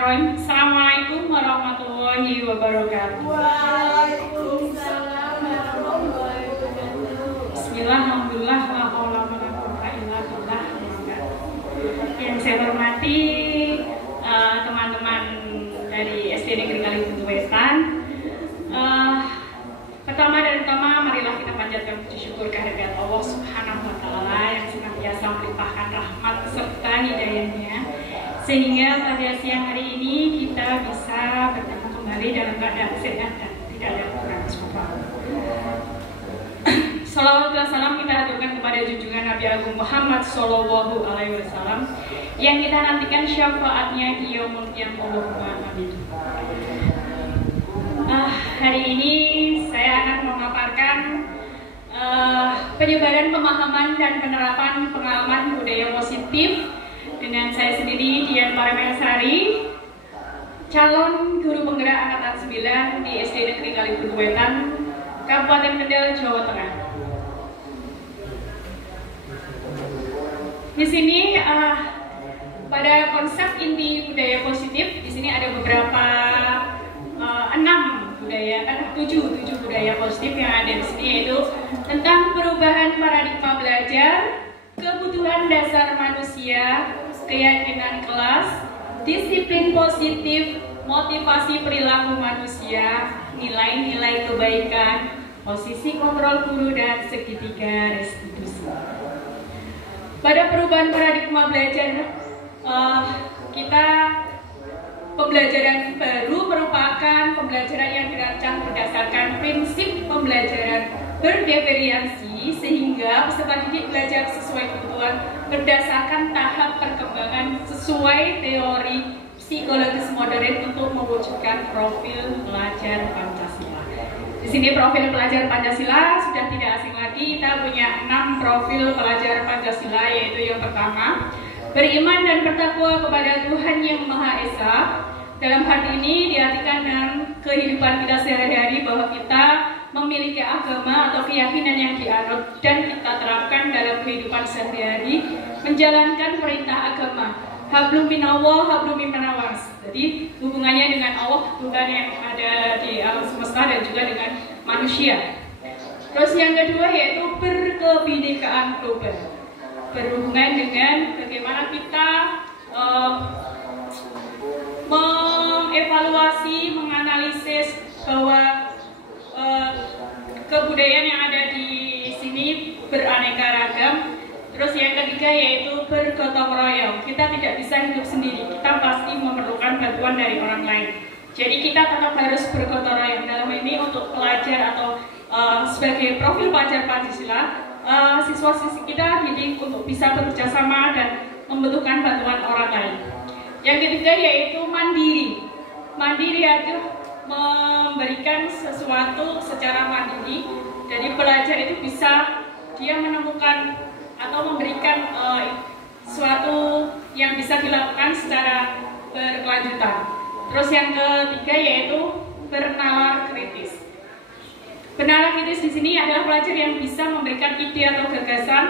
Bismillahirrahmanirrahim. Assalamualaikum warahmatullahi wabarakatuh. Waalaikumsalam warahmatullahi wabarakatuh. Bismillah, alhamdulillah, la haula wala quwwata illa billah. Yang saya hormati teman-teman dari SD Negeri Kalibuntu Wetan. Pertama dan utama, marilah kita panjatkan puji syukur kehadirat Allah Subhanahu wa Ta'ala yang senantiasa melimpahkan rahmat serta hidayahnya, sehingga pada siang hari ini kita bisa bertemu kembali dalam keadaan sehat dan tidak ada kekurangan apa-apa. Salawat dan salam kita aturkan kepada junjungan Nabi Agung Muhammad Sallallahu Alaihi Wasallam yang kita nantikan syafaatnya di yaumul qiyamah. Allahumma amin. Hari ini saya akan memaparkan penyebaran pemahaman dan penerapan pengalaman budaya positif dengan saya sendiri, Dian Paremesari, calon guru penggerak angkatan 9 di SD Negeri Kalibuntu Wetan, Kabupaten Kendal, Jawa Tengah. Di sini pada konsep inti budaya positif, di sini ada beberapa 7 budaya positif yang ada di sini, yaitu tentang perubahan paradigma belajar, kebutuhan dasar manusia, keyakinan kelas, disiplin positif, motivasi perilaku manusia, nilai-nilai kebaikan, posisi kontrol guru, dan segitiga restitusi. Pada perubahan paradigma belajar, pembelajaran baru merupakan pembelajaran yang dirancang berdasarkan prinsip pembelajaran berdiferensiasi, sehingga peserta didik belajar sesuai kebutuhan berdasarkan tahap perkembangan sesuai teori psikologis modern untuk mewujudkan profil pelajar Pancasila. Di sini profil pelajar Pancasila sudah tidak asing lagi, kita punya 6 profil pelajar Pancasila, yaitu yang pertama, beriman dan bertakwa kepada Tuhan Yang Maha Esa. Dalam hal ini diartikan dengan kehidupan kita sehari-hari bahwa kita memiliki agama atau keyakinan yang dianut dan kita terapkan dalam kehidupan sehari-hari, menjalankan perintah agama. Hablum minallah, hablum minawas. Jadi hubungannya dengan Allah, Tuhan yang ada di alam semesta, dan juga dengan manusia. Terus yang kedua yaitu berkebinekaan global, berhubungan dengan bagaimana kita mengevaluasi, menganalisis bahwa kebudayaan yang ada di sini beraneka ragam. Terus yang ketiga yaitu bergotong royong. Kita tidak bisa hidup sendiri, kita pasti memerlukan bantuan dari orang lain. Jadi kita tetap harus bergotong royong. Dalam ini untuk pelajar atau sebagai profil pelajar Pancasila, siswa-siswi kita didik untuk bisa bekerja sama dan membutuhkan bantuan orang lain. Yang ketiga yaitu mandiri. Mandiri adalah memberikan sesuatu secara mandiri. Jadi pelajar itu bisa dia menemukan atau memberikan sesuatu yang bisa dilakukan secara berkelanjutan. Terus yang ketiga yaitu bernalar kritis. Bernalar kritis di sini adalah pelajar yang bisa memberikan ide atau gagasan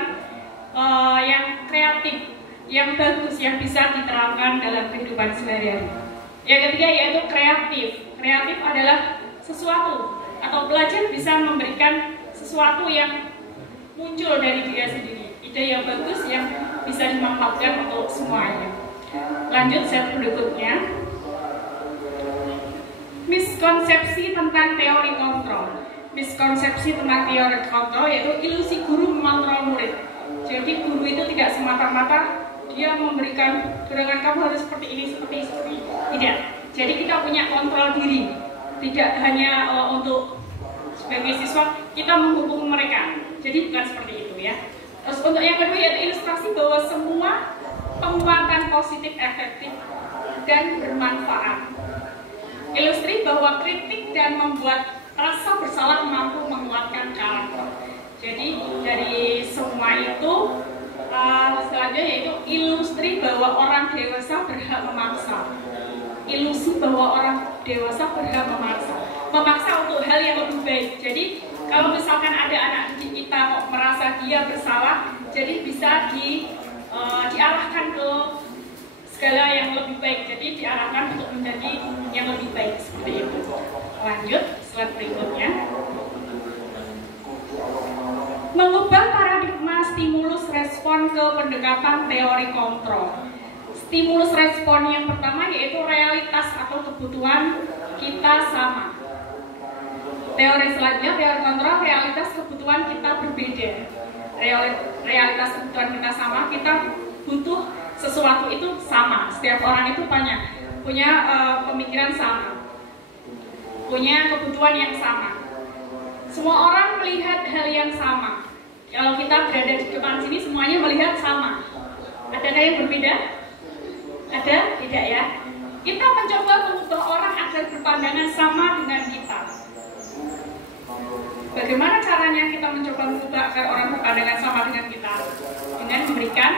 yang kreatif, yang bagus, yang bisa diterapkan dalam kehidupan sehari-hari. Yang ketiga yaitu kreatif. Kreatif adalah sesuatu atau pelajar bisa memberikan sesuatu yang muncul dari diri sendiri, ide yang bagus yang bisa dimanfaatkan untuk semuanya. Lanjut set berikutnya, miskonsepsi tentang teori kontrol. Miskonsepsi tentang teori kontrol yaitu ilusi guru mengontrol murid. Jadi guru itu tidak semata-mata dia memberikan dorongan kamu harus seperti ini, seperti tidak. Jadi kita punya kontrol diri, tidak hanya untuk sebagai siswa kita menghukum mereka. Jadi bukan seperti itu ya. Terus untuk yang kedua yaitu ilustrasi bahwa semua penguatan positif efektif dan bermanfaat. Ilustrasi bahwa kritik dan membuat rasa bersalah mampu menguatkan karakter. Jadi dari semua itu selanjutnya yaitu ilustrasi bahwa orang dewasa berhak memaksa. Ilusi bahwa orang dewasa berhak memaksa untuk hal yang lebih baik. Jadi kalau misalkan ada anak didik kita kok merasa dia bersalah, jadi bisa diarahkan ke segala yang lebih baik. Jadi diarahkan untuk menjadi yang lebih baik seperti itu. Lanjut slide berikutnya. Mengubah paradigma stimulus respon ke pendekatan teori kontrol. Stimulus respon yang pertama yaitu realitas atau kebutuhan kita sama. Teori selanjutnya, teori kontrol, realitas kebutuhan kita berbeda. Realitas kebutuhan kita sama, kita butuh sesuatu itu sama. Setiap orang itu punya pemikiran sama, punya kebutuhan yang sama. Semua orang melihat hal yang sama. Kalau kita berada di depan sini, semuanya melihat sama. Adakah yang berbeda? Ada? Tidak ya? Kita mencoba mengubah orang agar berpandangan sama dengan kita. Bagaimana caranya kita mencoba mengubah agar orang berpandangan sama dengan kita? Dengan memberikan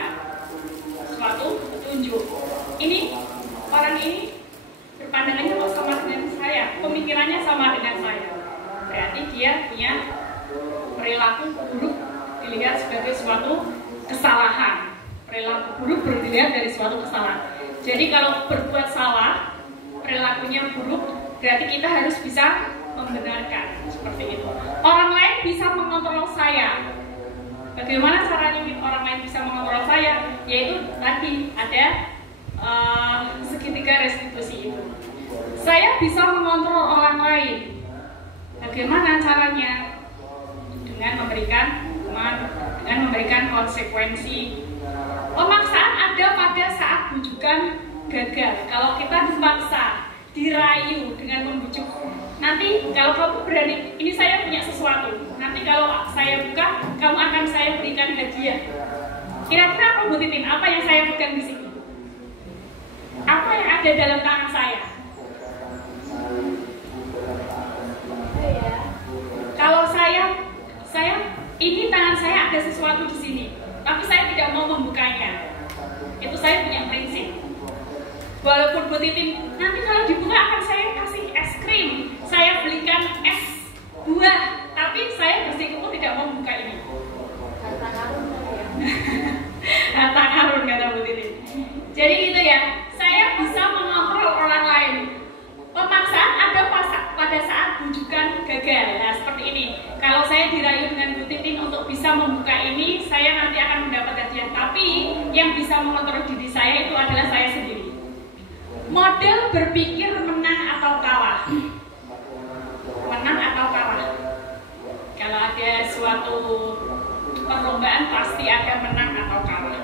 suatu petunjuk. Ini, orang ini berpandangannya kok sama dengan saya, pemikirannya sama dengan saya. Berarti dia punya perilaku buruk dilihat sebagai suatu kesalahan. Perilaku buruk dilihat dari suatu kesalahan. Jadi kalau berbuat salah, perilakunya buruk, berarti kita harus bisa membenarkan seperti itu. Orang lain bisa mengontrol saya. Bagaimana caranya orang lain bisa mengontrol saya? Yaitu tadi ada segitiga restitusi itu. Saya bisa mengontrol orang lain. Bagaimana caranya? Dengan memberikan hukuman, dengan memberikan konsekuensi. Pemaksaan ada pada saat bujukan gagal. Kalau kita dipaksa, dirayu dengan membujuk, nanti kalau kamu berani, ini saya punya sesuatu, nanti kalau saya buka, kamu akan saya berikan hadiah. Kira-kira apa Bu Titin? Apa yang saya pegang di sini? Apa yang ada dalam tangan saya? Kalau saya ini tangan saya ada sesuatu di sini, tapi saya tidak mau membukanya. Itu saya punya prinsip. Walaupun Bu Titin nanti kalau dibuka akan saya kasih es krim, saya belikan es buah, tapi saya bersikukuh tidak mau membuka ini. Harta karun ya. Harta karun kata Bu Titin. Jadi gitu ya, saya bisa mengontrol orang lain. Pemaksaan ada pada saat bujukan gagal. Nah seperti ini. Kalau saya dirayu dengan Bu Titin untuk bisa membuka ini, saya nanti akan mendapat hadiah. Tapi yang bisa mengontrol diri saya itu adalah saya sendiri. Model berpikir menang atau kalah. Menang atau kalah. Kalau ada suatu perlombaan pasti ada menang atau kalah.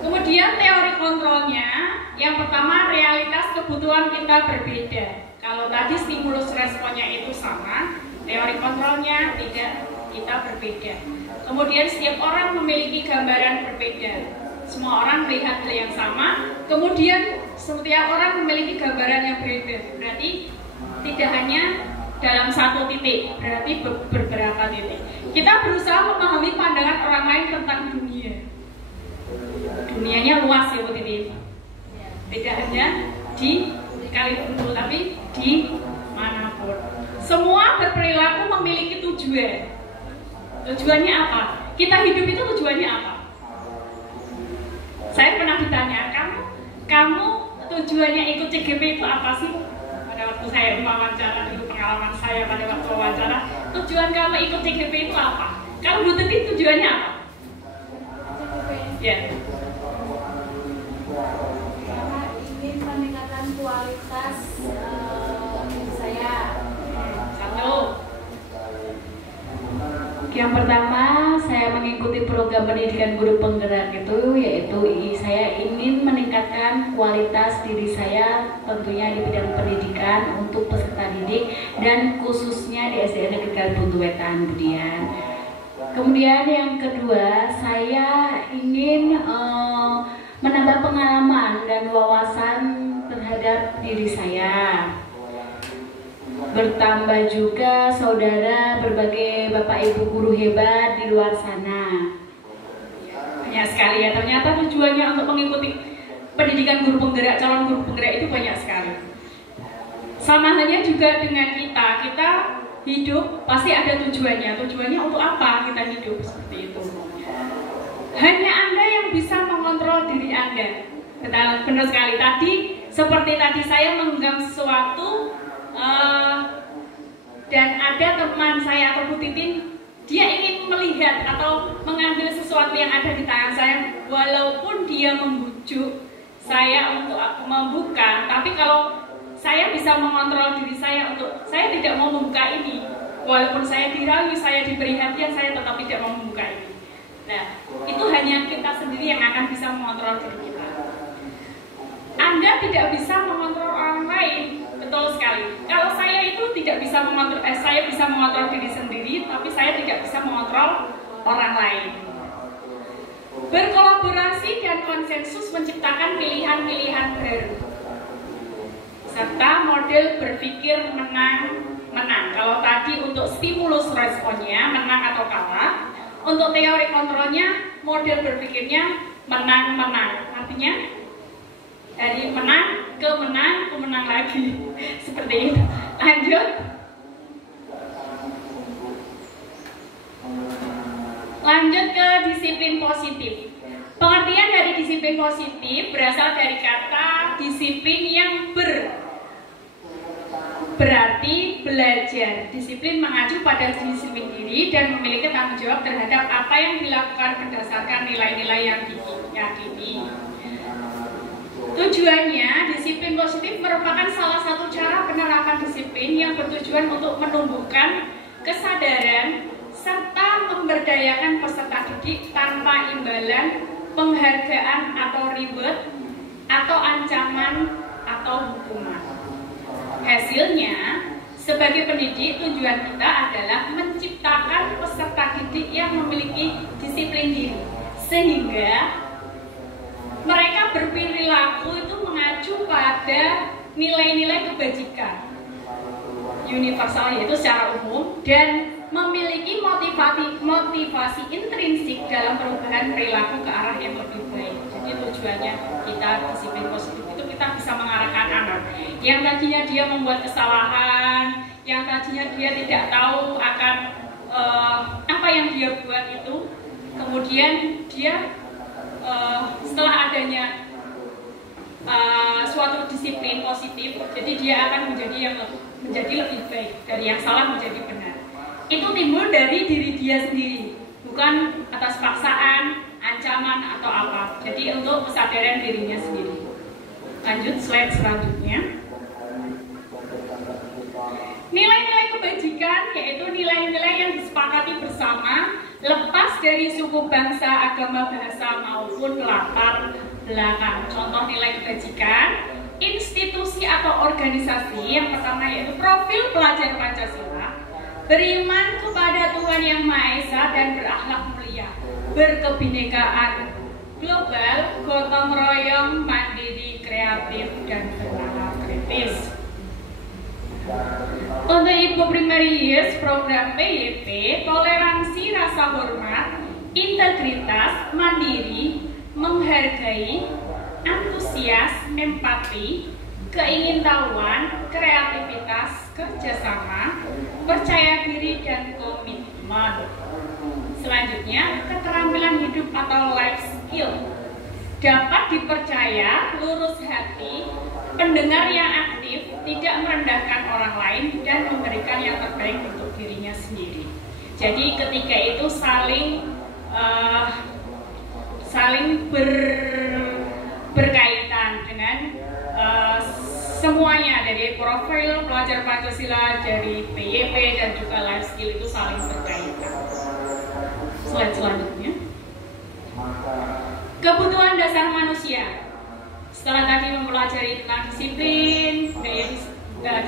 Kemudian teori kontrolnya, yang pertama realitas kebutuhan kita berbeda. Kalau tadi stimulus responnya itu sama, teori kontrolnya tidak, kita berbeda. Kemudian setiap orang memiliki gambaran berbeda. Semua orang melihat hal yang sama, kemudian setiap orang memiliki gambaran yang berbeda. Berarti tidak hanya dalam satu titik, berarti beberapa titik. Kita berusaha memahami pandangan orang lain tentang dunia. Dunianya luas ya Bu Titin. Tidak hanya di Kalimantan, tapi di manapun. Semua berperilaku memiliki tujuan. Tujuannya apa? Kita hidup itu tujuannya apa? Saya pernah ditanya, kamu tujuannya ikut CGP itu apa sih? Pada waktu saya wawancara dulu, pengalaman saya pada waktu wawancara, tujuan kamu ikut CGP itu apa? Kalau Bu Titin tujuannya apa? Ya. Karena ingin peningkatan kualitas saya. Satu. Yang pertama, saya mengikuti program pendidikan guru penggerak itu, yaitu saya ingin meningkatkan kualitas diri saya, tentunya di bidang pendidikan untuk peserta didik dan khususnya di SDN Negeri Kalimantan Wetan, Budian. Kemudian yang kedua, saya ingin menambah pengalaman dan wawasan terhadap diri saya. Bertambah juga saudara berbagai bapak ibu guru hebat di luar sana. Banyak sekali ya, ternyata tujuannya untuk mengikuti pendidikan guru penggerak, calon guru penggerak itu banyak sekali. Sama halnya juga dengan kita hidup pasti ada tujuannya. Tujuannya untuk apa kita hidup, seperti itu. Hanya Anda yang bisa mengontrol diri Anda. benar sekali. Tadi seperti tadi saya menggenggam sesuatu dan ada teman saya atau Bu Titin, dia ingin melihat atau mengambil sesuatu yang ada di tangan saya, walaupun dia membujuk saya untuk membuka, tapi kalau saya bisa mengontrol diri saya untuk saya tidak mau membuka ini, walaupun saya dirayu, saya diberi hadiah, saya tetap tidak mau membuka ini. Nah, itu hanya kita sendiri yang akan bisa mengontrol diri kita. Anda tidak bisa mengontrol orang lain, betul sekali. Kalau saya itu tidak bisa mengontrol, saya bisa mengontrol diri sendiri, tapi saya tidak bisa mengontrol orang lain. Berkolaborasi dan konsensus menciptakan pilihan-pilihan baru, serta model berpikir menang-menang. Kalau tadi untuk stimulus responnya menang atau kalah, untuk teori kontrolnya model berpikirnya menang-menang. Artinya dari menang ke menang lagi. Seperti itu. Lanjut. Lanjut ke disiplin positif. Pengertian dari disiplin positif berasal dari kata disiplin yang berarti belajar. Disiplin mengacu pada disiplin diri dan memiliki tanggung jawab terhadap apa yang dilakukan berdasarkan nilai-nilai yang diyakini. Tujuannya, disiplin positif merupakan salah satu cara penerapan disiplin yang bertujuan untuk menumbuhkan kesadaran serta memberdayakan peserta didik tanpa imbalan, penghargaan atau reward, atau ancaman atau hukuman. Hasilnya, sebagai pendidik, tujuan kita adalah menciptakan peserta didik yang memiliki disiplin diri, sehingga mereka berperilaku itu mengacu pada nilai-nilai kebajikan universal, yaitu secara umum, dan memiliki motivasi intrinsik dalam perubahan perilaku ke arah yang lebih baik. Jadi tujuannya kita disiplin positif itu kita bisa mengarahkan anak yang tadinya dia membuat kesalahan, yang tadinya dia tidak tahu akan apa yang dia buat itu, kemudian dia setelah adanya suatu disiplin positif, jadi dia akan menjadi lebih baik, dari yang salah menjadi benar. Itu timbul dari diri dia sendiri, bukan atas paksaan, ancaman atau apa. Jadi untuk kesadaran dirinya sendiri. Lanjut slide selanjutnya. Nilai-nilai kebajikan yaitu nilai-nilai yang disepakati bersama, lepas dari suku, bangsa, agama, bahasa maupun latar belakang. Contoh nilai kebajikan, institusi atau organisasi. Yang pertama yaitu profil pelajar Pancasila, beriman kepada Tuhan Yang Maha Esa dan berakhlak mulia, berkebinekaan global, gotong royong, mandiri, kreatif, dan bernalar kritis. Untuk Ibu Primary Years program PYP, toleransi, rasa hormat, integritas, mandiri, menghargai, antusias, empati, keingintahuan, kreativitas, kerjasama, percaya diri, dan komitmen. Selanjutnya, keterampilan hidup atau life skill. Dapat dipercaya, lurus hati, pendengar yang aktif, tidak merendahkan orang lain, dan memberikan yang terbaik untuk dirinya sendiri. Jadi ketika itu saling berkaitan dengan semuanya, dari profil pelajar Pancasila, dari PYP, dan juga life skill itu saling berkaitan. Slide selanjutnya. Kebutuhan dasar manusia. Setelah tadi mempelajari tentang disiplin,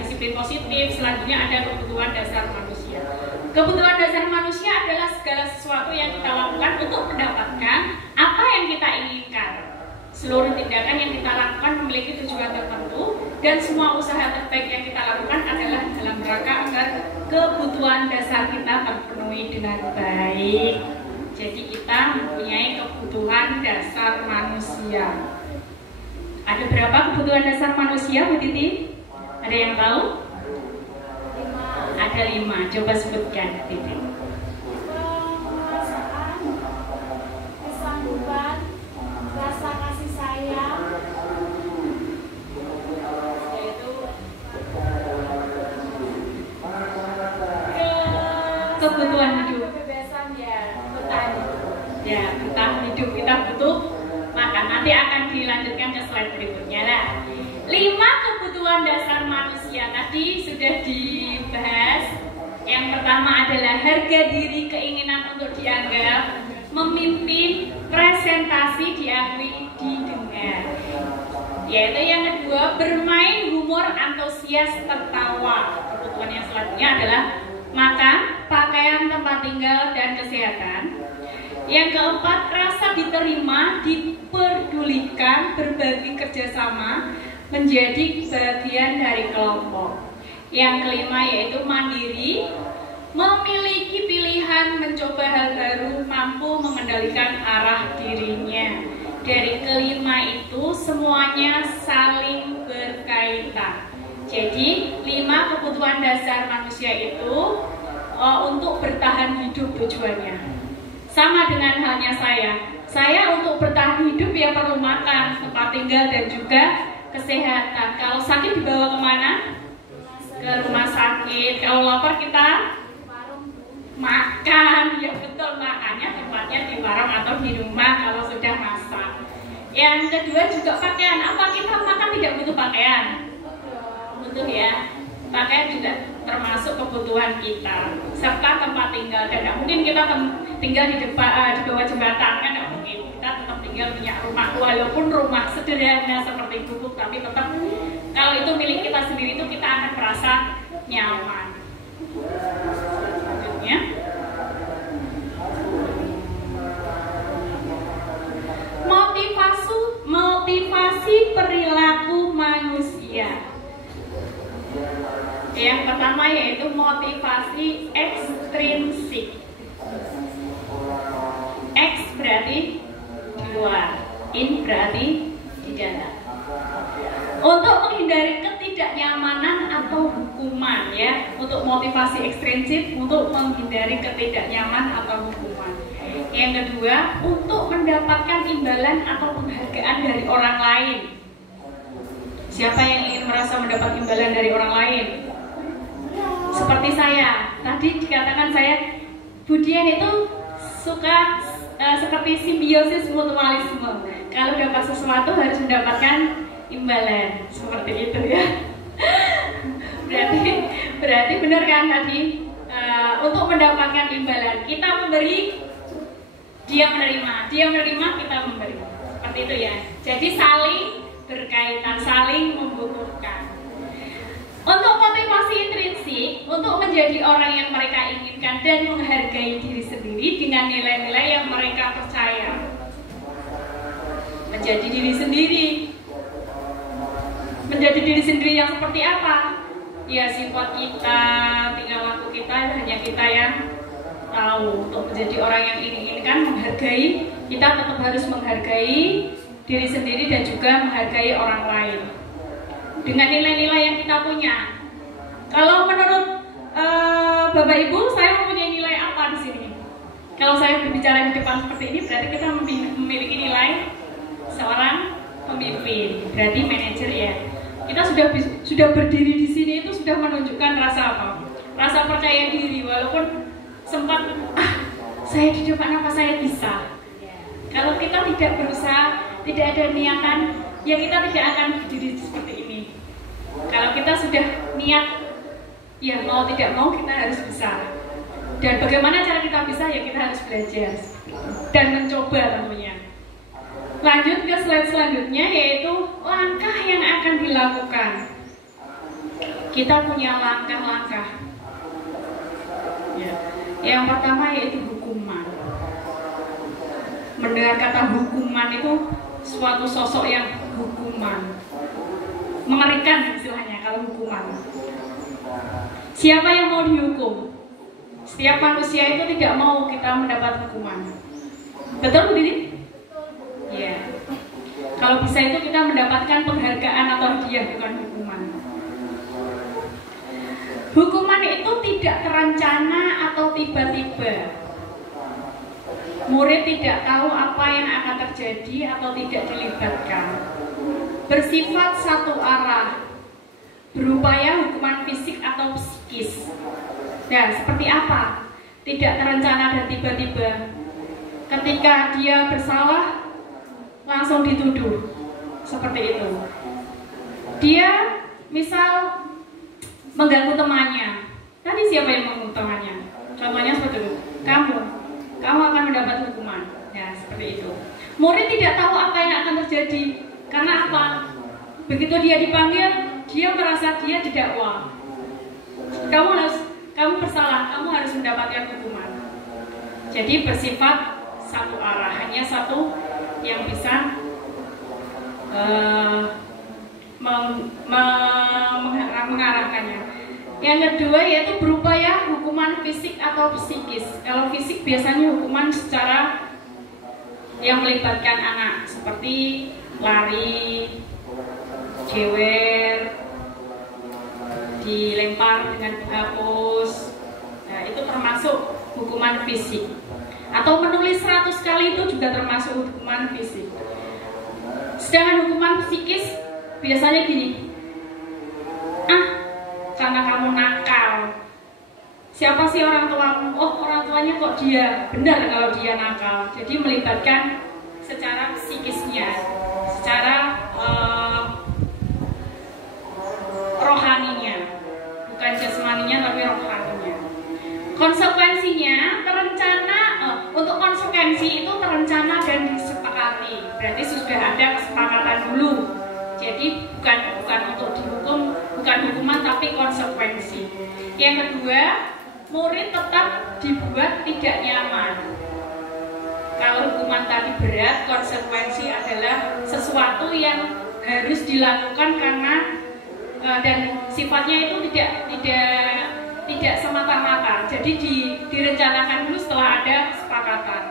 disiplin positif, selanjutnya ada kebutuhan dasar manusia. Kebutuhan dasar manusia adalah segala sesuatu yang kita lakukan untuk mendapatkan apa yang kita inginkan. Seluruh tindakan yang kita lakukan memiliki tujuan tertentu, dan semua usaha terbaik yang kita lakukan adalah dalam rangka agar kebutuhan dasar kita terpenuhi dengan baik. Jadi kita mempunyai kebutuhan dasar manusia. Ada berapa kebutuhan dasar manusia, Bu Titi? Ada yang tahu? 5. Ada 5. Coba sebutkan, Titi. Perasaan, kesanggupan, rasa kasih sayang, Ya, bertahan hidup kita butuh makan. Nanti akan dilanjutkan ke slide berikutnya. Nah, 5 kebutuhan dasar manusia tadi sudah dibahas. Yang pertama adalah harga diri, keinginan untuk dianggap, memimpin, presentasi, diakui, didengar. Yaitu yang kedua, bermain, humor, antusias, tertawa. Kebutuhan yang selanjutnya adalah makan, pakaian, tempat tinggal, dan kesehatan. Yang keempat, rasa diterima, diperdulikan, berbagi kerjasama, menjadi bagian dari kelompok. Yang kelima yaitu mandiri, memiliki pilihan, mencoba hal baru, mampu mengendalikan arah dirinya. Dari kelima itu semuanya saling berkaitan. Jadi 5 kebutuhan dasar manusia itu untuk bertahan hidup tujuannya. Sama dengan halnya saya untuk bertahan hidup ya perlu makan, tempat tinggal, dan juga kesehatan. Kalau sakit dibawa kemana? Ke rumah sakit. Kalau lapar kita makan, ya betul, makannya tempatnya di warung atau di rumah kalau sudah masak. Yang kedua juga pakaian. Apa kita makan tidak butuh pakaian? Butuh ya. Pakaian juga termasuk kebutuhan kita, serta tempat tinggal. Dan tidak mungkin kita tinggal di bawah jembatan, kan tidak mungkin. Kita tetap tinggal punya rumah, walaupun rumah sederhana seperti gubuk, tapi tetap kalau itu milik kita sendiri itu kita akan merasa nyaman. Selanjutnya, motivasi perilaku manusia. Yang pertama yaitu motivasi ekstrinsik. X berarti di luar, in berarti di dalam. Untuk menghindari ketidaknyamanan atau hukuman, ya. Untuk motivasi ekstrinsik, untuk menghindari ketidaknyamanan atau hukuman. Yang kedua, untuk mendapatkan imbalan atau penghargaan dari orang lain. Siapa yang ingin merasa mendapat imbalan dari orang lain? Seperti saya, tadi dikatakan saya Budian itu suka seperti simbiosis mutualisme. Kalau dapat sesuatu harus mendapatkan imbalan, seperti itu ya. berarti benar kan tadi, untuk mendapatkan imbalan kita memberi, dia menerima, kita memberi, seperti itu ya. Jadi saling berkaitan, saling membutuhkan. Untuk motivasi intrinsik, untuk menjadi orang yang mereka inginkan dan menghargai diri sendiri dengan nilai-nilai yang mereka percaya. Menjadi diri sendiri. Menjadi diri sendiri yang seperti apa? Ya, sifat kita, tingkah laku kita, hanya kita yang tahu. Untuk menjadi orang yang inginkan, menghargai, kita tetap harus menghargai diri sendiri dan juga menghargai orang lain dengan nilai-nilai yang kita punya. Kalau menurut Bapak Ibu, saya mempunyai nilai apa di sini? Kalau saya berbicara di depan seperti ini, berarti kita memiliki nilai seorang pemimpin, berarti manajer ya. Kita sudah berdiri di sini itu sudah menunjukkan rasa apa? Rasa percaya diri, walaupun sempat saya di depan apa saya bisa. Kalau kita tidak berusaha, tidak ada niatan, ya kita tidak akan berdiri seperti ini. Kalau kita sudah niat, ya mau tidak mau kita harus bisa. Dan bagaimana cara kita bisa? Ya kita harus belajar dan mencoba tentunya. Lanjut ke slide selanjutnya, yaitu langkah yang akan dilakukan. Kita punya langkah-langkah. Ya. Yang pertama yaitu hukuman. Mendengar kata hukuman itu suatu sosok yang hukuman, mengerikan istilahnya kalau hukuman. Siapa yang mau dihukum? Setiap manusia itu tidak mau kita mendapat hukuman. Betul Bu Didi? Ya. Kalau bisa itu kita mendapatkan penghargaan atau hadiah, bukan hukuman. Hukuman itu tidak terencana atau tiba-tiba. Murid tidak tahu apa yang akan terjadi atau tidak dilibatkan. Bersifat satu arah, berupaya hukuman fisik atau psikis. Nah, seperti apa? Tidak terencana dan tiba-tiba. ketika dia bersalah langsung dituduh seperti itu. Dia misal mengganggu temannya, tadi siapa yang mengganggu temannya? Contohnya seperti itu, kamu akan mendapat hukuman. Ya seperti itu. Murid tidak tahu apa yang akan terjadi. Karena apa? Begitu dia dipanggil, dia merasa dia didakwa. Kamu bersalah, kamu harus mendapatkan hukuman. Jadi bersifat satu arah, hanya satu yang bisa mengarahkannya. Yang kedua yaitu berupaya hukuman fisik atau psikis. Kalau fisik biasanya hukuman secara yang melibatkan anak, seperti lari, jewer, dilempar dengan penghapus. Nah, itu termasuk hukuman fisik. Atau menulis 100 kali itu juga termasuk hukuman fisik. Sedangkan hukuman psikis biasanya gini, karena kamu nakal. Siapa sih orang tuamu? Oh, orang tuanya kok dia benar kalau dia nakal. Jadi melibatkan secara psikisnya, secara rohaninya, bukan jasmaninya tapi rohaninya. Konsekuensinya terencana, untuk konsekuensi itu terencana dan disepakati. Berarti sudah ada kesepakatan dulu. Jadi bukan untuk dihukum, bukan hukuman tapi konsekuensi. Yang kedua, murid tetap dibuat tidak nyaman. Kalau hukuman tadi berat, konsekuensi adalah sesuatu yang harus dilakukan karena dan sifatnya itu tidak semata-mata. Jadi direncanakan dulu setelah ada kesepakatan.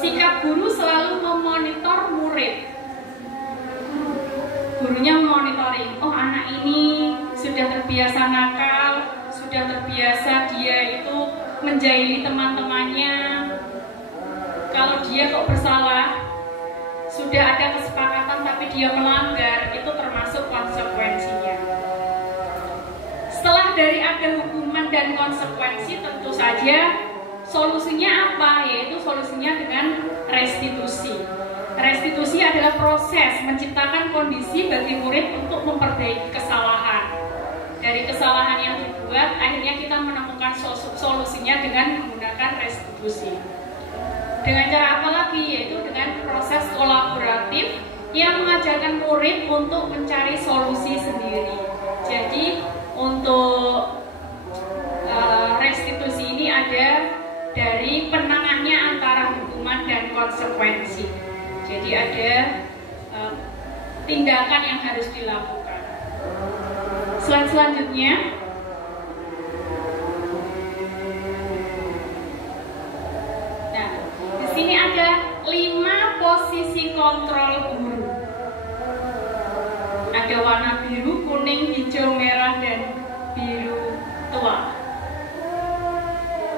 Sikap guru selalu memonitor murid. Gurunya monitoring, oh anak ini sudah terbiasa nakal, sudah terbiasa dia itu menjahili teman-temannya. Kalau dia kok bersalah, sudah ada kesepakatan tapi dia melanggar, itu termasuk konsekuensinya. Setelah dari ada hukuman dan konsekuensi, tentu saja solusinya apa? Yaitu solusinya dengan restitusi. Restitusi adalah proses menciptakan kondisi bagi murid untuk memperbaiki kesalahan. Dari kesalahan yang dibuat, akhirnya kita menemukan solusinya dengan menggunakan restitusi. Dengan cara apa lagi? Yaitu dengan proses kolaboratif yang mengajarkan murid untuk mencari solusi sendiri. Jadi untuk restitusi ini ada dari penangannya antara hukuman dan konsekuensi. Jadi ada tindakan yang harus dilakukan. Slide selanjutnya. Nah, di sini ada 5 posisi kontrol guru. Ada warna biru, kuning, hijau, merah, dan biru tua.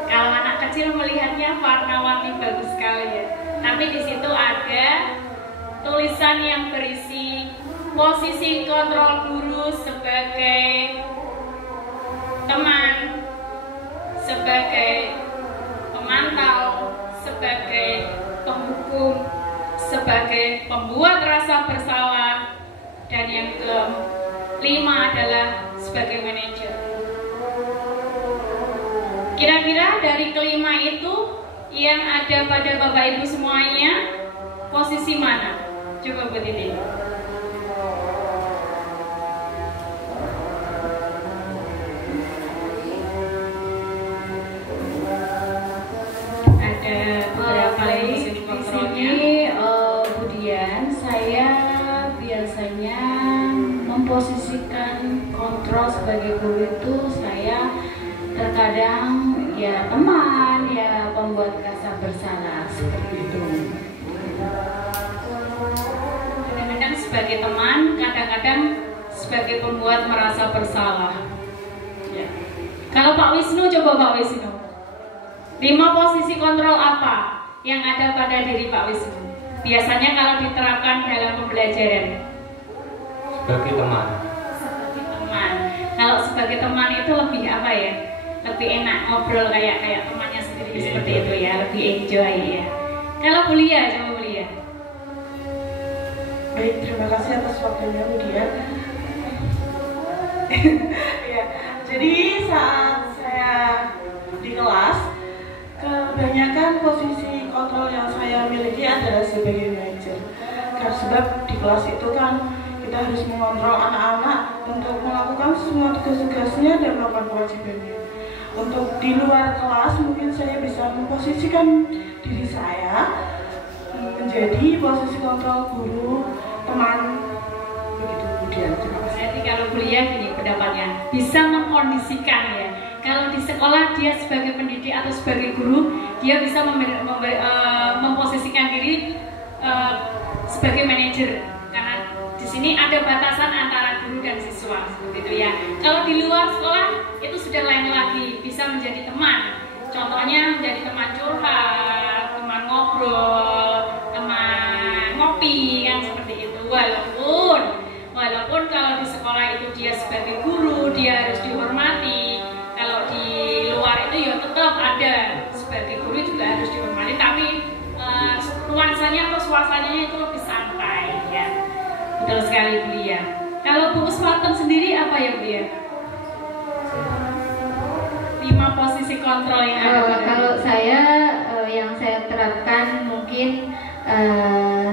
Kalau anak kecil melihatnya warna-warni bagus sekali ya. Tapi di situ ada tulisan yang berisi posisi kontrol guru sebagai teman, sebagai pemantau, sebagai penghukum, sebagai pembuat rasa bersalah, dan yang kelima adalah sebagai manajer. Kira-kira dari kelima itu yang ada pada Bapak Ibu semuanya, posisi mana? Coba Bu Titi. Ada beberapa posisi kontrolnya. Kemudian saya biasanya memposisikan kontrol sebagai guru itu saya terkadang ya teman, ya pembuat rasa bersalah seperti itu. Kadang-kadang sebagai teman, kadang-kadang sebagai pembuat merasa bersalah. Ya. Kalau Pak Wisnu, coba Pak Wisnu. 5 posisi kontrol apa yang ada pada diri Pak Wisnu? Biasanya kalau diterapkan dalam pembelajaran. Sebagai teman. Sebagai teman. Kalau sebagai teman itu lebih apa ya? Lebih enak ngobrol kayak temannya sendiri seperti itu ya, lebih enjoy ya. Kalau kuliah, coba kuliah. Baik, terima kasih atas waktunya Bu Dian. Ya, jadi saat saya di kelas, kebanyakan posisi kontrol yang saya miliki adalah sebagai manajer. Karena sebab di kelas itu kan kita harus mengontrol anak-anak untuk melakukan semua tugas-tugasnya dan melakukan kewajibannya. Untuk di luar kelas mungkin saya bisa memposisikan diri saya menjadi posisi kontrol guru, teman, begitu kemudian. Terima kasih. Jadi kalau kuliah gini pendapatnya, bisa mengkondisikan ya. Kalau di sekolah dia sebagai pendidik atau sebagai guru, dia bisa memposisikan diri sebagai manajer. Karena di sini ada batasan antara guru dan siswa, seperti itu ya. Kalau di luar sekolah itu sudah lain lagi, bisa menjadi teman. Contohnya menjadi teman curhat, teman ngobrol, teman ngopi, kan seperti itu. Walaupun kalau di sekolah itu dia sebagai guru, dia harus dihormati. Kalau di luar itu ya tetap ada sebagai guru juga harus dihormati, tapi nuansanya atau suasananya itu lebih santai ya. Betul sekali Bu Lia. Kalau Bu Uswatem sendiri apa ya Bu Lia? 5 posisi kontrol yang ada. Kalau saya yang saya terapkan mungkin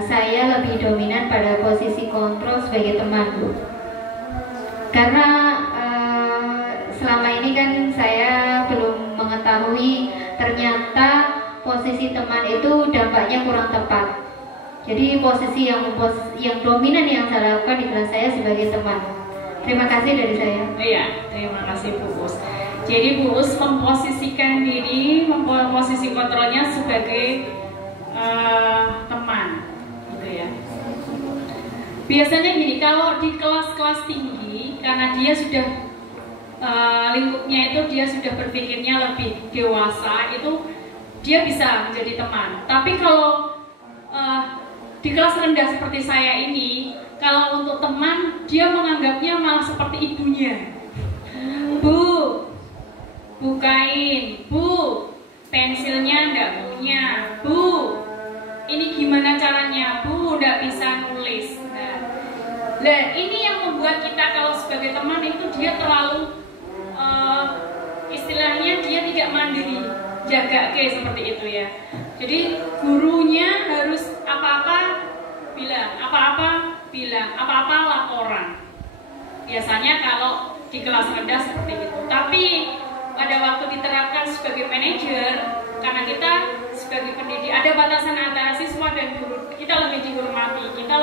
saya lebih dominan pada posisi kontrol sebagai teman, Bu. Karena selama ini kan saya belum mengetahui ternyata posisi teman itu dampaknya kurang tepat. Jadi posisi yang dominan yang saya lakukan di kelas saya sebagai teman. Terima kasih dari saya. Iya, terima kasih Bu Us. Jadi Bu Us memposisikan diri, memposisi kontrolnya sebagai teman, gitu ya. Biasanya gini, kalau di kelas-kelas tinggi, karena dia sudah lingkupnya itu dia sudah berpikirnya lebih dewasa, itu dia bisa menjadi teman. Tapi kalau di kelas rendah seperti saya ini, kalau untuk teman dia menganggapnya malah seperti ibunya. Bu, bukain, Bu, pensilnya enggak punya, Bu, ini gimana caranya, Bu, enggak bisa nulis. Nah, ini yang membuat kita kalau sebagai teman itu dia terlalu istilahnya dia tidak mandiri, jaga seperti itu ya. Jadi gurunya harus apa-apa bilang, apa-apa bilang, apa-apa laporan. Biasanya kalau di kelas rendah seperti itu. Tapi pada waktu diterapkan sebagai manajer, karena kita sebagai pendidik ada batasan antara siswa dan guru, kita lebih dihormati, kita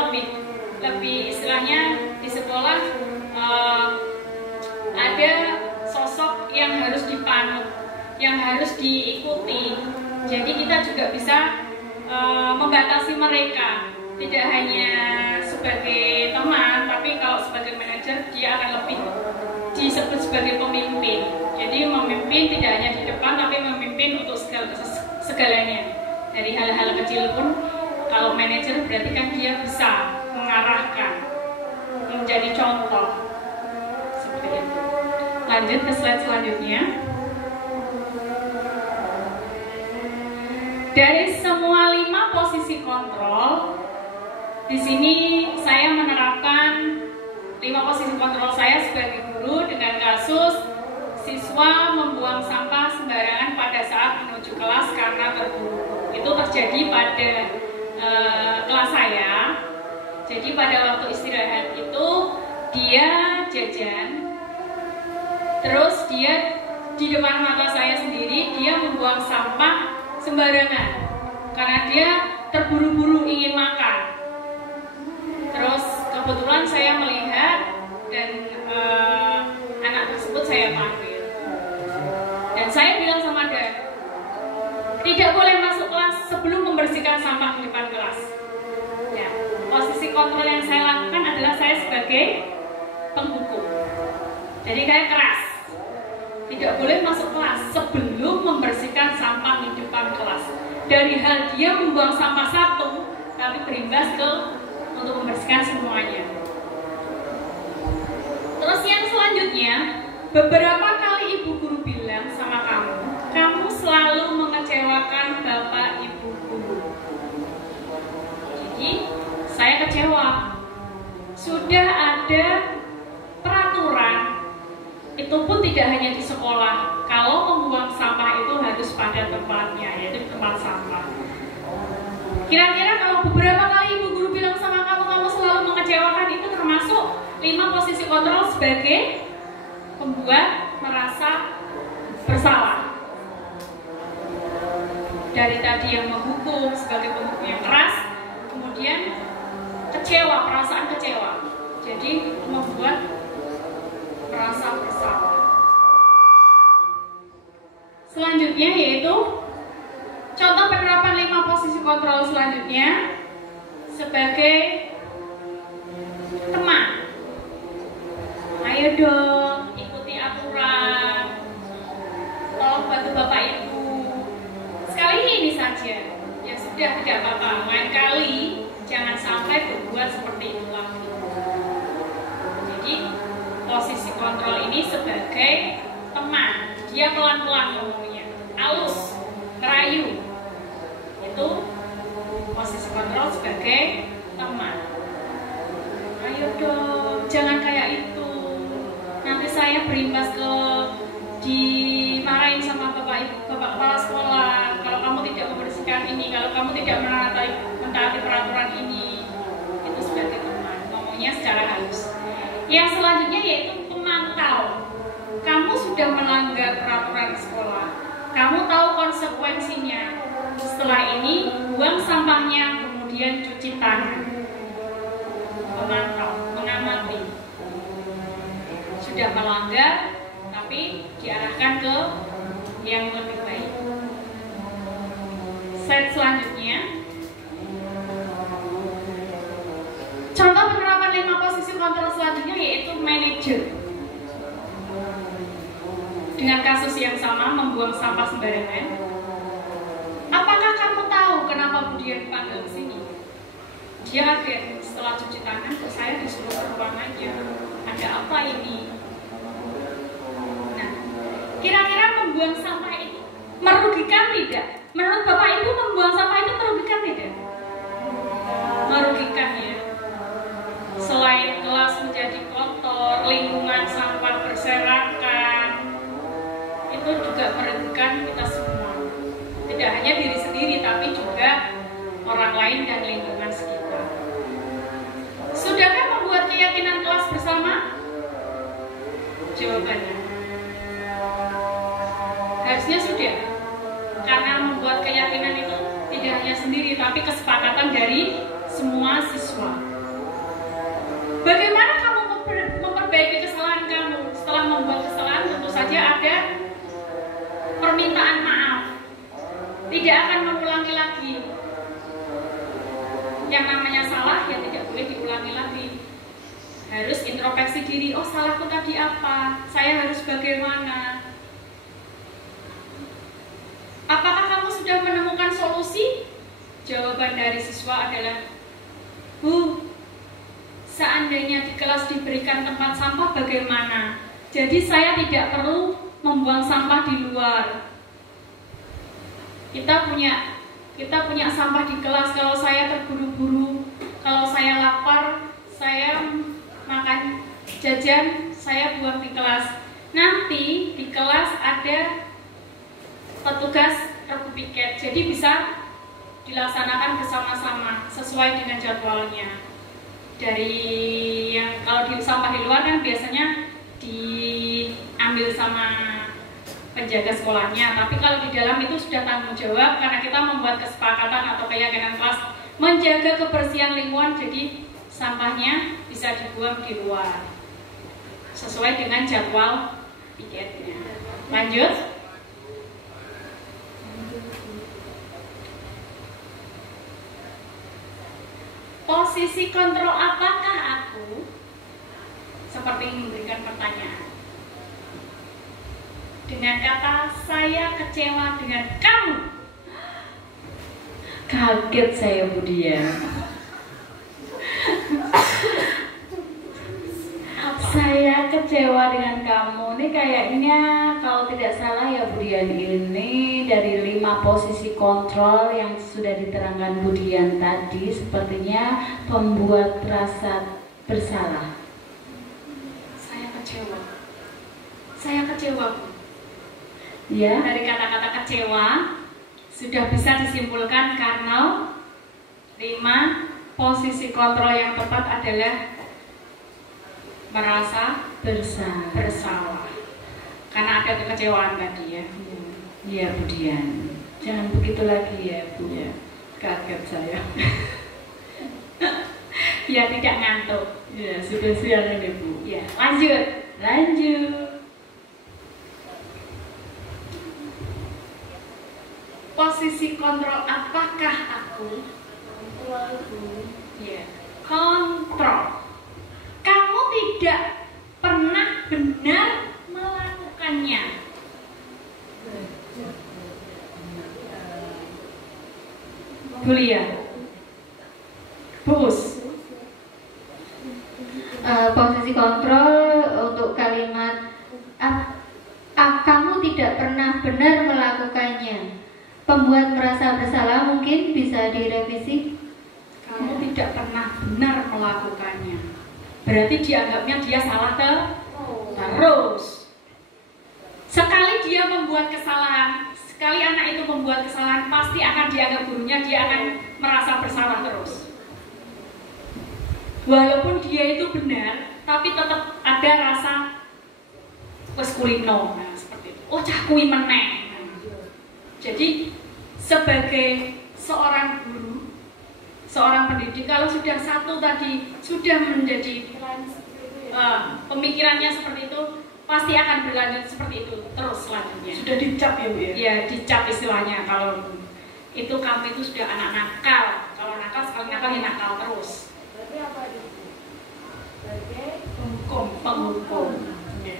lebih istilahnya di sekolah ada sosok yang harus dipanut, yang harus diikuti. Jadi kita juga bisa membatasi mereka, tidak hanya sebagai teman, tapi kalau sebagai manajer dia akan lebih disebut sebagai pemimpin. Jadi memimpin tidak hanya di depan, tapi memimpin untuk segalanya. Dari hal-hal kecil pun, kalau manajer berarti kan dia bisa mengarahkan, menjadi contoh. Seperti itu. Lanjut ke slide selanjutnya. Dari semua 5 posisi kontrol, di sini saya menerapkan 5 posisi kontrol saya sebagai guru dengan kasus siswa membuang sampah sembarangan pada saat menuju kelas karena terburu-buru. Itu terjadi pada kelas saya. Jadi pada waktu istirahat itu dia jajan, terus dia di depan mata saya sendiri dia membuang sampah sembarangan karena dia terburu-buru ingin makan. Terus kebetulan saya melihat dan anak tersebut saya panggil dan saya bilang sama dia, tidak boleh masuk kelas sebelum membersihkan sampah di depan kelas. Ya, posisi kontrol yang saya lakukan adalah saya sebagai penghukum. Jadi kayak keras, tidak boleh masuk kelas sebelum membersihkan sampah di depan kelas. Dari hal dia membuang sampah satu, tapi berimbas ke untuk membersihkan semuanya. Terus yang selanjutnya, beberapa kali ibu guru bilang sama kamu selalu mengecewakan bapak ibu guru. kecewa. Sudah ada peraturan, itu pun tidak hanya di sekolah, kalau membuang sampah itu harus pada tempatnya, yaitu tempat sampah. Kira-kira kalau beberapa kali ibu guru bilang sama kamu, kamu selalu mengecewakan, itu termasuk 5 posisi kontrol sebagai pembuat merasa bersalah. Dari tadi yang menghukum sebagai penghukum yang keras, kemudian kecewa, perasaan kecewa, jadi membuat merasa bersalah. Selanjutnya yaitu contoh penerapan 5 posisi kontrol selanjutnya sebagai teman. Ayo dong, ikuti aturan, tolong bantu bapak ibu. Sekali ini saja, ya sudah, tidak apa-apa. Lain kali jangan sampai berbuat seperti itu lagi. Jadi posisi kontrol ini sebagai teman, dia pelan-pelan ngomongnya, halus, merayu. Itu posisi kontrol sebagai teman. Ayo dong, jangan kayak itu. Nanti saya berimbas ke dimarahin sama bapak kepala sekolah kalau kamu tidak membersihkan ini, kalau kamu tidak mentaati peraturan ini. Itu sebagai teman, ngomongnya secara halus. Yang selanjutnya yaitu pemantau. Kamu sudah melanggar peraturan sekolah, kamu tahu konsekuensinya. Setelah ini buang sampahnya, kemudian cuci tangan. Memantau, mengamati. Sudah melanggar, tapi diarahkan ke yang lebih baik. Slide selanjutnya. Contoh penerapan 5 posisi kontrol selanjutnya yaitu manajer. Dengan kasus yang sama, membuang sampah sembarangan. Apakah kamu tahu kenapa Budian dipanggil ke sini? Dia kaget setelah cuci tangan, kok saya disuruh ke ruangannya. Ada apa ini? Nah, kira-kira membuang sampah itu merugikan tidak? Menurut Bapak Ibu, membuang sampah itu merugikan tidak? Merugikan ya. Selain kelas menjadi kotor, lingkungan sampah berserakan, itu juga merugikan kita semua. Tidak hanya diri sendiri, tapi juga orang lain dan lingkungan sekitar. Sudahkah membuat keyakinan kelas bersama? Jawabannya harusnya sudah, karena membuat keyakinan itu tidak hanya sendiri, tapi kesepakatan dari semua siswa. Bagaimana kamu memperbaiki kesalahan kamu? Setelah membuat kesalahan, tentu saja ada permintaan maaf. Tidak akan mengulangi lagi. Yang namanya salah ya tidak boleh diulangi lagi. Harus introspeksi diri. Oh, salahku tadi apa? Saya harus bagaimana? Apakah kamu sudah menemukan solusi? Jawaban dari siswa adalah, Bu, seandainya di kelas diberikan tempat sampah bagaimana? Jadi saya tidak perlu membuang sampah di luar. Kita punya sampah di kelas. Kalau saya terburu-buru, kalau saya lapar, saya makan jajan, saya buang di kelas. Nanti di kelas ada petugas regu piket, jadi bisa dilaksanakan bersama-sama sesuai dengan jadwalnya. Dari yang kalau di sampah di luar kan biasanya diambil sama penjaga sekolahnya, tapi kalau di dalam itu sudah tanggung jawab karena kita membuat kesepakatan atau keyakinan kelas menjaga kebersihan lingkungan, jadi sampahnya bisa dibuang di luar sesuai dengan jadwal piketnya. Lanjut. Posisi kontrol apakah aku? Seperti ini memberikan pertanyaan. Dengan kata saya kecewa dengan kamu. Kaget saya Budian. Saya kecewa kecewa dengan kamu. Ini kayaknya kalau tidak salah ya Budian, ini dari 5 posisi kontrol yang sudah diterangkan Budian tadi sepertinya membuat rasa bersalah. Saya kecewa. Saya kecewa, Bu. Ya. Dari kata-kata kecewa sudah bisa disimpulkan karena 5 posisi kontrol yang tepat adalah merasa bersalah karena ada kekecewaan tadi ya. Iya Budian, jangan begitu lagi ya Bu. Ya. Kaget saya. Ya tidak ngantuk. Ya sudah siang ini Bu. Ya lanjut. Posisi kontrol apakah aku? Ya, kontrol. Kamu tidak pernah benar melakukannya. Bulia, Bus. Posisi kontrol untuk kalimat kamu tidak pernah benar melakukannya. Pembuat merasa bersalah mungkin bisa direvisi. Kamu tidak pernah benar melakukannya. Berarti dianggapnya dia salah terus. Sekali dia membuat kesalahan, sekali anak itu membuat kesalahan, pasti akan dianggap gurunya, dia akan merasa bersalah terus. Walaupun dia itu benar, tapi tetap ada rasa wes kulino, nah, seperti itu. Oh cah kui meneh. Jadi sebagai seorang guru, seorang pendidik, kalau sudah satu tadi sudah menjadi pemikirannya seperti itu, pasti akan berlanjut seperti itu terus selanjutnya. Sudah dicap ya Bu ya? Ya dicap istilahnya. Kalau itu kamu itu sudah anak nakal. Kalau nakal sekali nakal ya nakal terus. Berarti apa itu? Sebagai Penghukum. Ya.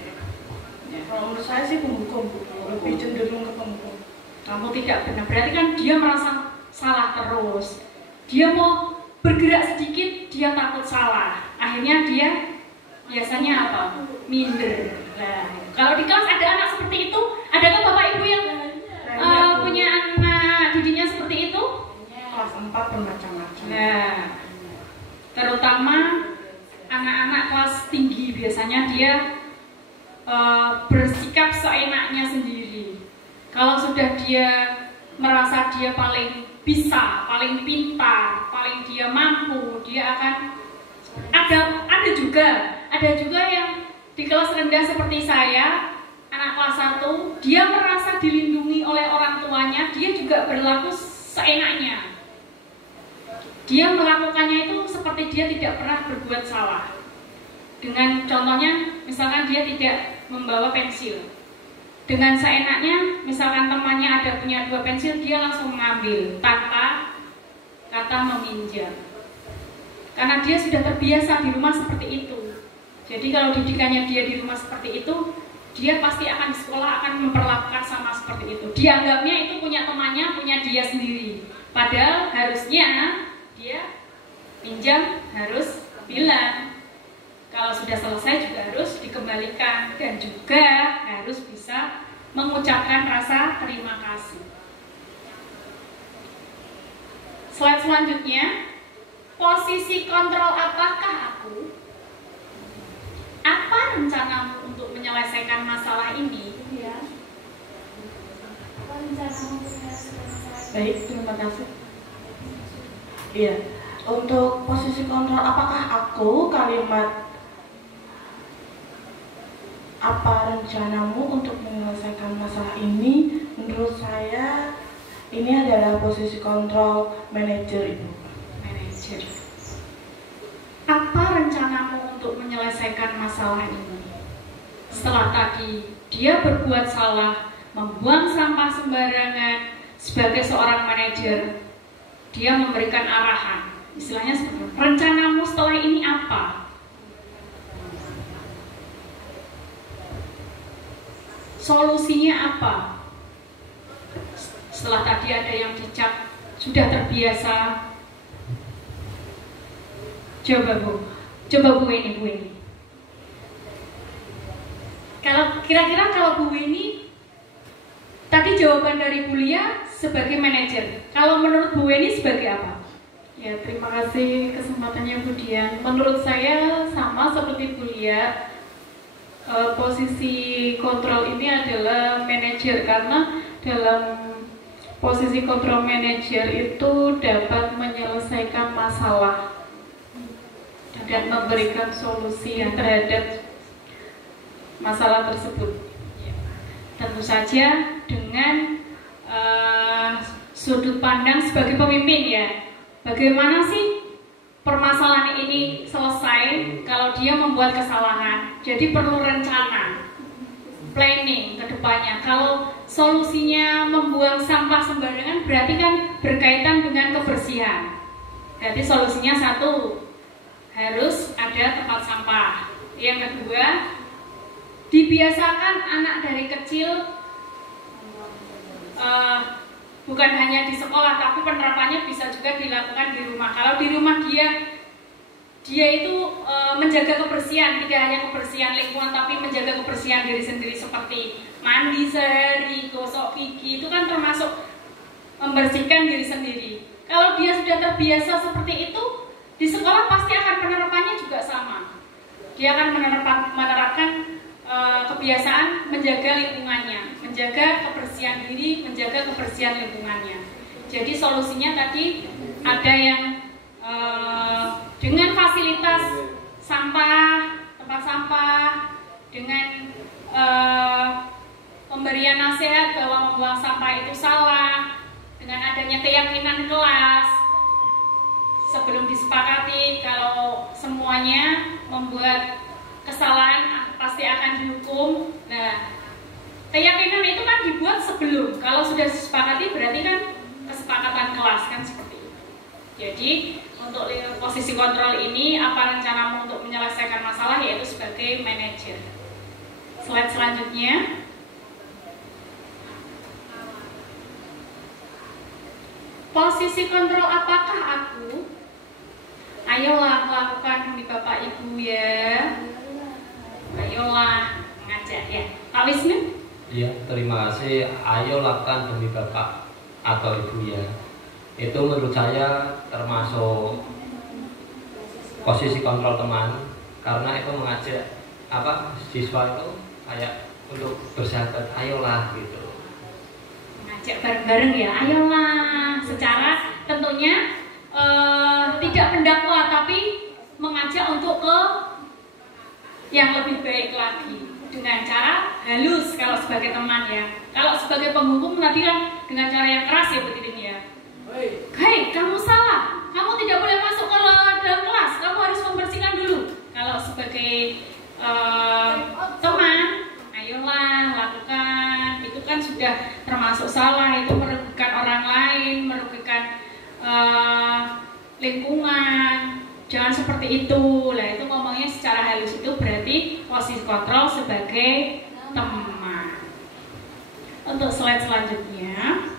Kalau menurut saya sih penghukum, lebih cenderung ke penghukum. Kamu tidak benar, berarti kan dia merasa salah terus. Dia mau bergerak sedikit, dia takut salah. Akhirnya dia biasanya apa? Minder. Nah, kalau di kelas ada anak seperti itu, adakah Bapak Ibu yang punya anak didiknya seperti itu? Kelas 4 bermacam-macam. Nah, terutama anak-anak kelas tinggi biasanya dia bersikap seenaknya sendiri. Kalau sudah dia merasa dia paling bisa, paling pintar, paling dia mampu, dia akan ada juga yang di kelas rendah seperti saya, anak kelas 1, dia merasa dilindungi oleh orang tuanya, dia juga berlaku seenaknya. Dia melakukannya itu seperti dia tidak pernah berbuat salah. Dengan contohnya, misalkan dia tidak membawa pensil. Dengan seenaknya, misalkan temannya ada punya 2 pensil, dia langsung mengambil tanpa kata meminjam. Karena dia sudah terbiasa di rumah seperti itu. Jadi kalau didikannya dia di rumah seperti itu, dia pasti akan di sekolah akan memperlakukan sama seperti itu. Dianggapnya itu punya temannya, punya dia sendiri. Padahal harusnya dia pinjam harus bilang. Kalau sudah selesai juga harus dikembalikan dan juga harus bisa mengucapkan rasa terima kasih. Slide selanjutnya, posisi kontrol apakah aku? Apa rencanamu untuk menyelesaikan masalah ini? Ya. Apa rencanamu untuk menyelesaikan masalah ini? Baik, terima kasih. Iya, untuk posisi kontrol apakah aku, kalimat apa rencanamu untuk menyelesaikan masalah ini, menurut saya ini adalah posisi kontrol manajer Ibu. Manajer. Apa rencanamu untuk menyelesaikan masalah ini? Setelah tadi dia berbuat salah, membuang sampah sembarangan, sebagai seorang manajer, dia memberikan arahan. Istilahnya seperti, rencanamu setelah ini apa? Solusinya apa? Setelah tadi ada yang dicap sudah terbiasa. Coba Bu ini. Kalau kira-kira kalau Bu Weni tadi jawaban dari Bu Lia sebagai manajer, kalau menurut Bu Weni sebagai apa? Ya, terima kasih kesempatannya Bu Dian. Menurut saya sama seperti Bu Lia, posisi kontrol ini adalah manajer, karena dalam posisi kontrol manajer itu dapat menyelesaikan masalah dan memberikan solusi terhadap masalah tersebut. Tentu saja dengan sudut pandang sebagai pemimpin ya. Bagaimana sih permasalahan ini selesai kalau dia membuat kesalahan? Jadi perlu rencana, planning ke depannya. Kalau solusinya membuang sampah sembarangan berarti kan berkaitan dengan kebersihan. Berarti solusinya satu, harus ada tempat sampah. Yang kedua, dibiasakan anak dari kecil bukan hanya di sekolah, tapi penerapannya bisa juga dilakukan di rumah. Kalau di rumah dia itu menjaga kebersihan, tidak hanya kebersihan lingkungan, tapi menjaga kebersihan diri sendiri seperti mandi sehari, gosok gigi, itu kan termasuk membersihkan diri sendiri. Kalau dia sudah terbiasa seperti itu, di sekolah pasti akan penerapannya juga sama. Dia akan menerapkan kebiasaan menjaga lingkungannya, menjaga kebersihan diri, menjaga kebersihan lingkungannya. Jadi solusinya tadi ada yang dengan fasilitas sampah, tempat sampah, dengan pemberian nasihat bahwa membuang sampah itu salah, dengan adanya keyakinan kelas sebelum disepakati kalau semuanya membuat kesalahan pasti akan dihukum. Nah, keyakinan itu kan dibuat sebelum. Kalau sudah disepakati berarti kan kesepakatan kelas kan seperti itu. Jadi untuk posisi kontrol ini, apa rencanamu untuk menyelesaikan masalah, yaitu sebagai manajer. Slide selanjutnya. Posisi kontrol apakah aku? Ayolah lakukan demi Bapak Ibu ya. Ayolah mengajak ya. Pak Wisnu? Iya, terima kasih. Ayo lakukan demi Bapak atau Ibu ya. Itu menurut saya termasuk posisi kontrol teman, karena itu mengajak siswa itu kayak untuk bersahabat, ayolah gitu. Mengajak bareng-bareng ya, ayolah. Secara tentunya tidak mendakwa, tapi mengajak untuk ke yang lebih baik lagi dengan cara halus kalau sebagai teman ya. Kalau sebagai penghukum tadi kan dengan cara yang keras ya begitu ya. Hei, kamu salah. Kamu tidak boleh masuk ke dalam kelas. Kamu harus membersihkan dulu. Kalau sebagai teman, ayolah lakukan. Itu kan sudah termasuk salah. Itu merugikan orang lain, merugikan lingkungan. Jangan seperti itu. Lah itu ngomongnya secara halus, itu berarti posisi kontrol sebagai teman. Untuk slide selanjutnya.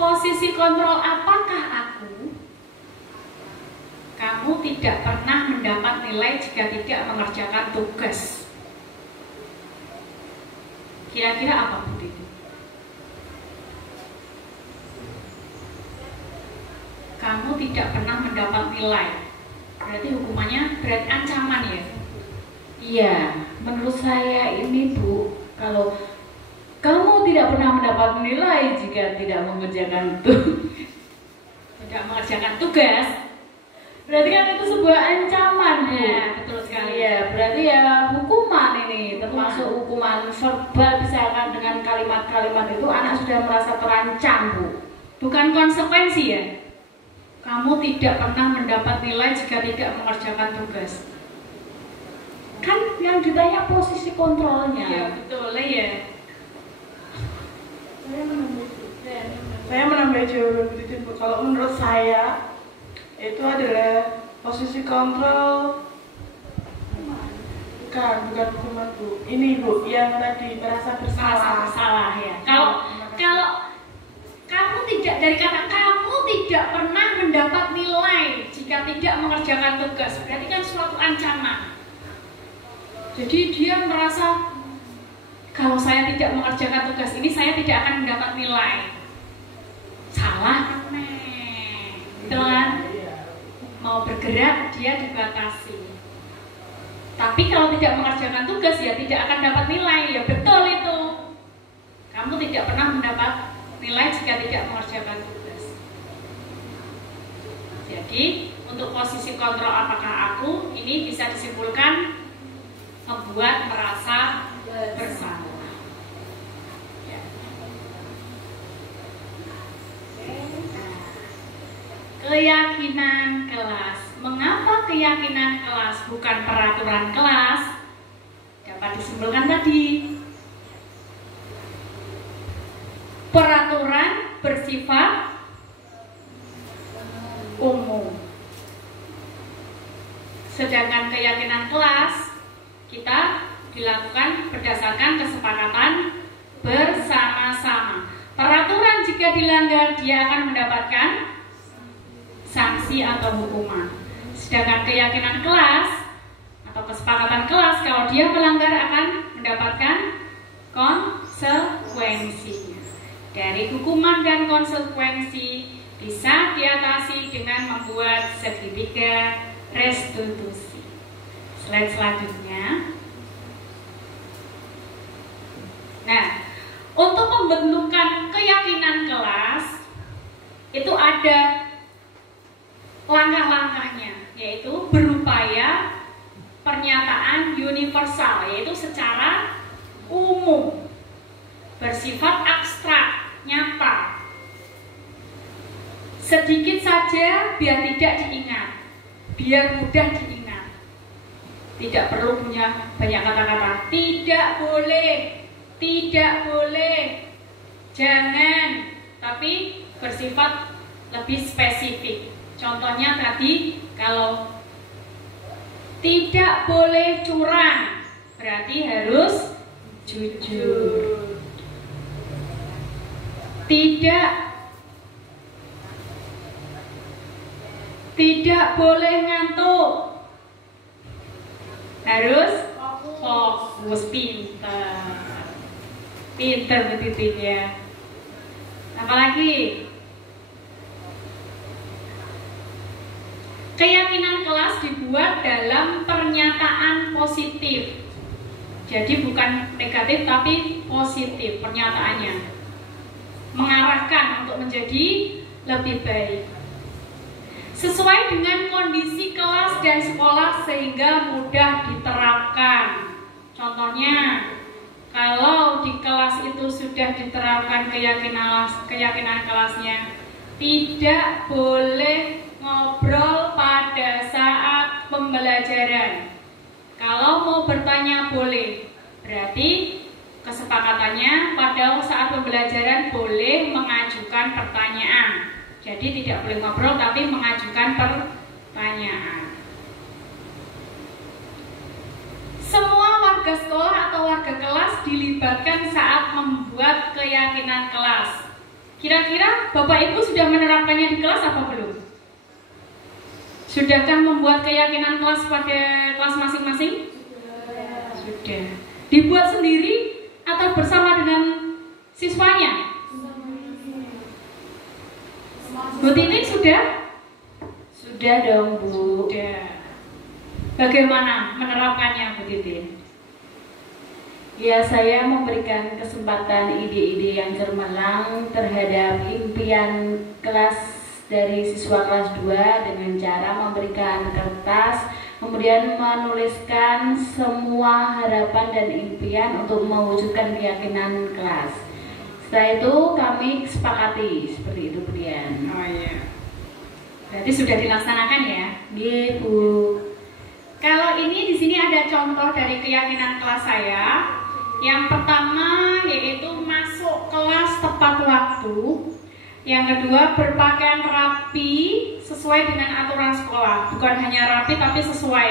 Posisi kontrol apakah aku? Kamu tidak pernah mendapat nilai jika tidak mengerjakan tugas. Kira-kira apa bukti itu? Kamu tidak pernah mendapat nilai. Berarti hukumannya berat, ancaman ya? Iya, menurut saya ini Bu, kalau kamu tidak pernah mendapat nilai jika tidak mengerjakan tugas, berarti kan itu sebuah ancaman Bu. Ya, betul sekali. Iya, berarti ya hukuman ini, termasuk hukuman verbal, misalkan dengan kalimat-kalimat itu anak sudah merasa terancam Bu. Bukan konsekuensi ya? Kamu tidak pernah mendapat nilai jika tidak mengerjakan tugas. Kan yang ditanya posisi kontrolnya. Iya, betul ya. Saya menambah jawaban begitu Bu. Kalau menurut saya itu adalah posisi kontrol, bukan hukuman Bu. Ini Bu yang tadi merasa bersalah. Ya. Kalau kamu tidak, dari kata kamu tidak pernah mendapat nilai jika tidak mengerjakan tugas, berarti kan ancaman. Jadi dia merasa kalau saya tidak mengerjakan tugas ini, saya tidak akan mendapat nilai. Salah, betul kan? Mau bergerak dia dibatasi. Tapi kalau tidak mengerjakan tugas ya tidak akan dapat nilai. Ya betul itu. Kamu tidak pernah mendapat nilai jika tidak mengerjakan tugas. Jadi untuk posisi kontrol apakah aku, ini bisa disimpulkan membuat merasa bersalah. Ya. Keyakinan kelas. Mengapa keyakinan kelas bukan peraturan kelas? Dapat disimpulkan tadi. Peraturan bersifat umum. Sedangkan keyakinan kelas kita dilakukan berdasarkan kesepakatan bersama-sama. Peraturan jika dilanggar dia akan mendapatkan sanksi atau hukuman. Sedangkan keyakinan kelas atau kesepakatan kelas kalau dia melanggar akan mendapatkan konsekuensinya. Dari hukuman dan konsekuensi bisa diatasi dengan membuat segitiga restitusi. Slide selanjutnya. Nah, untuk pembentukan keyakinan kelas itu ada langkah-langkahnya, yaitu berupaya pernyataan universal, yaitu secara umum, bersifat abstrak, nyata. Sedikit saja biar tidak diingat, biar mudah diingat. Tidak perlu punya banyak kata-kata. Tidak boleh, jangan. Tapi bersifat lebih spesifik. Contohnya tadi, kalau tidak boleh curang, berarti harus jujur. Tidak boleh ngantuk, harus fokus. Pinter betul ya. Apalagi keyakinan kelas dibuat dalam pernyataan positif. Jadi bukan negatif tapi positif pernyataannya, mengarahkan untuk menjadi lebih baik sesuai dengan kondisi kelas dan sekolah sehingga mudah diterapkan. Contohnya, kalau di kelas itu sudah diterapkan keyakinan kelasnya, tidak boleh ngobrol pada saat pembelajaran. Kalau mau bertanya boleh, berarti kesepakatannya pada saat pembelajaran boleh mengajukan pertanyaan. Jadi tidak boleh ngobrol tapi mengajukan pertanyaan. Semua warga sekolah atau warga kelas dilibatkan saat membuat keyakinan kelas. Kira-kira Bapak Ibu sudah menerapkannya di kelas apa belum? Sudahkah membuat keyakinan kelas pada kelas masing-masing? Sudah. Dibuat sendiri atau bersama dengan siswanya? Bu Tini sudah? Sudah dong Bu. Sudah. Bagaimana menerapkannya Bu Tini? Ya, saya memberikan kesempatan ide-ide yang cemerlang terhadap impian kelas dari siswa kelas 2 dengan cara memberikan kertas, kemudian menuliskan semua harapan dan impian untuk mewujudkan keyakinan kelas. Setelah itu kami sepakati seperti itu kemudian. Oh iya. Berarti sudah dilaksanakan ya? Iya Bu. Kalau ini di sini ada contoh dari keyakinan kelas saya. Yang pertama yaitu masuk kelas tepat waktu. Yang kedua berpakaian rapi sesuai dengan aturan sekolah. Bukan hanya rapi tapi sesuai.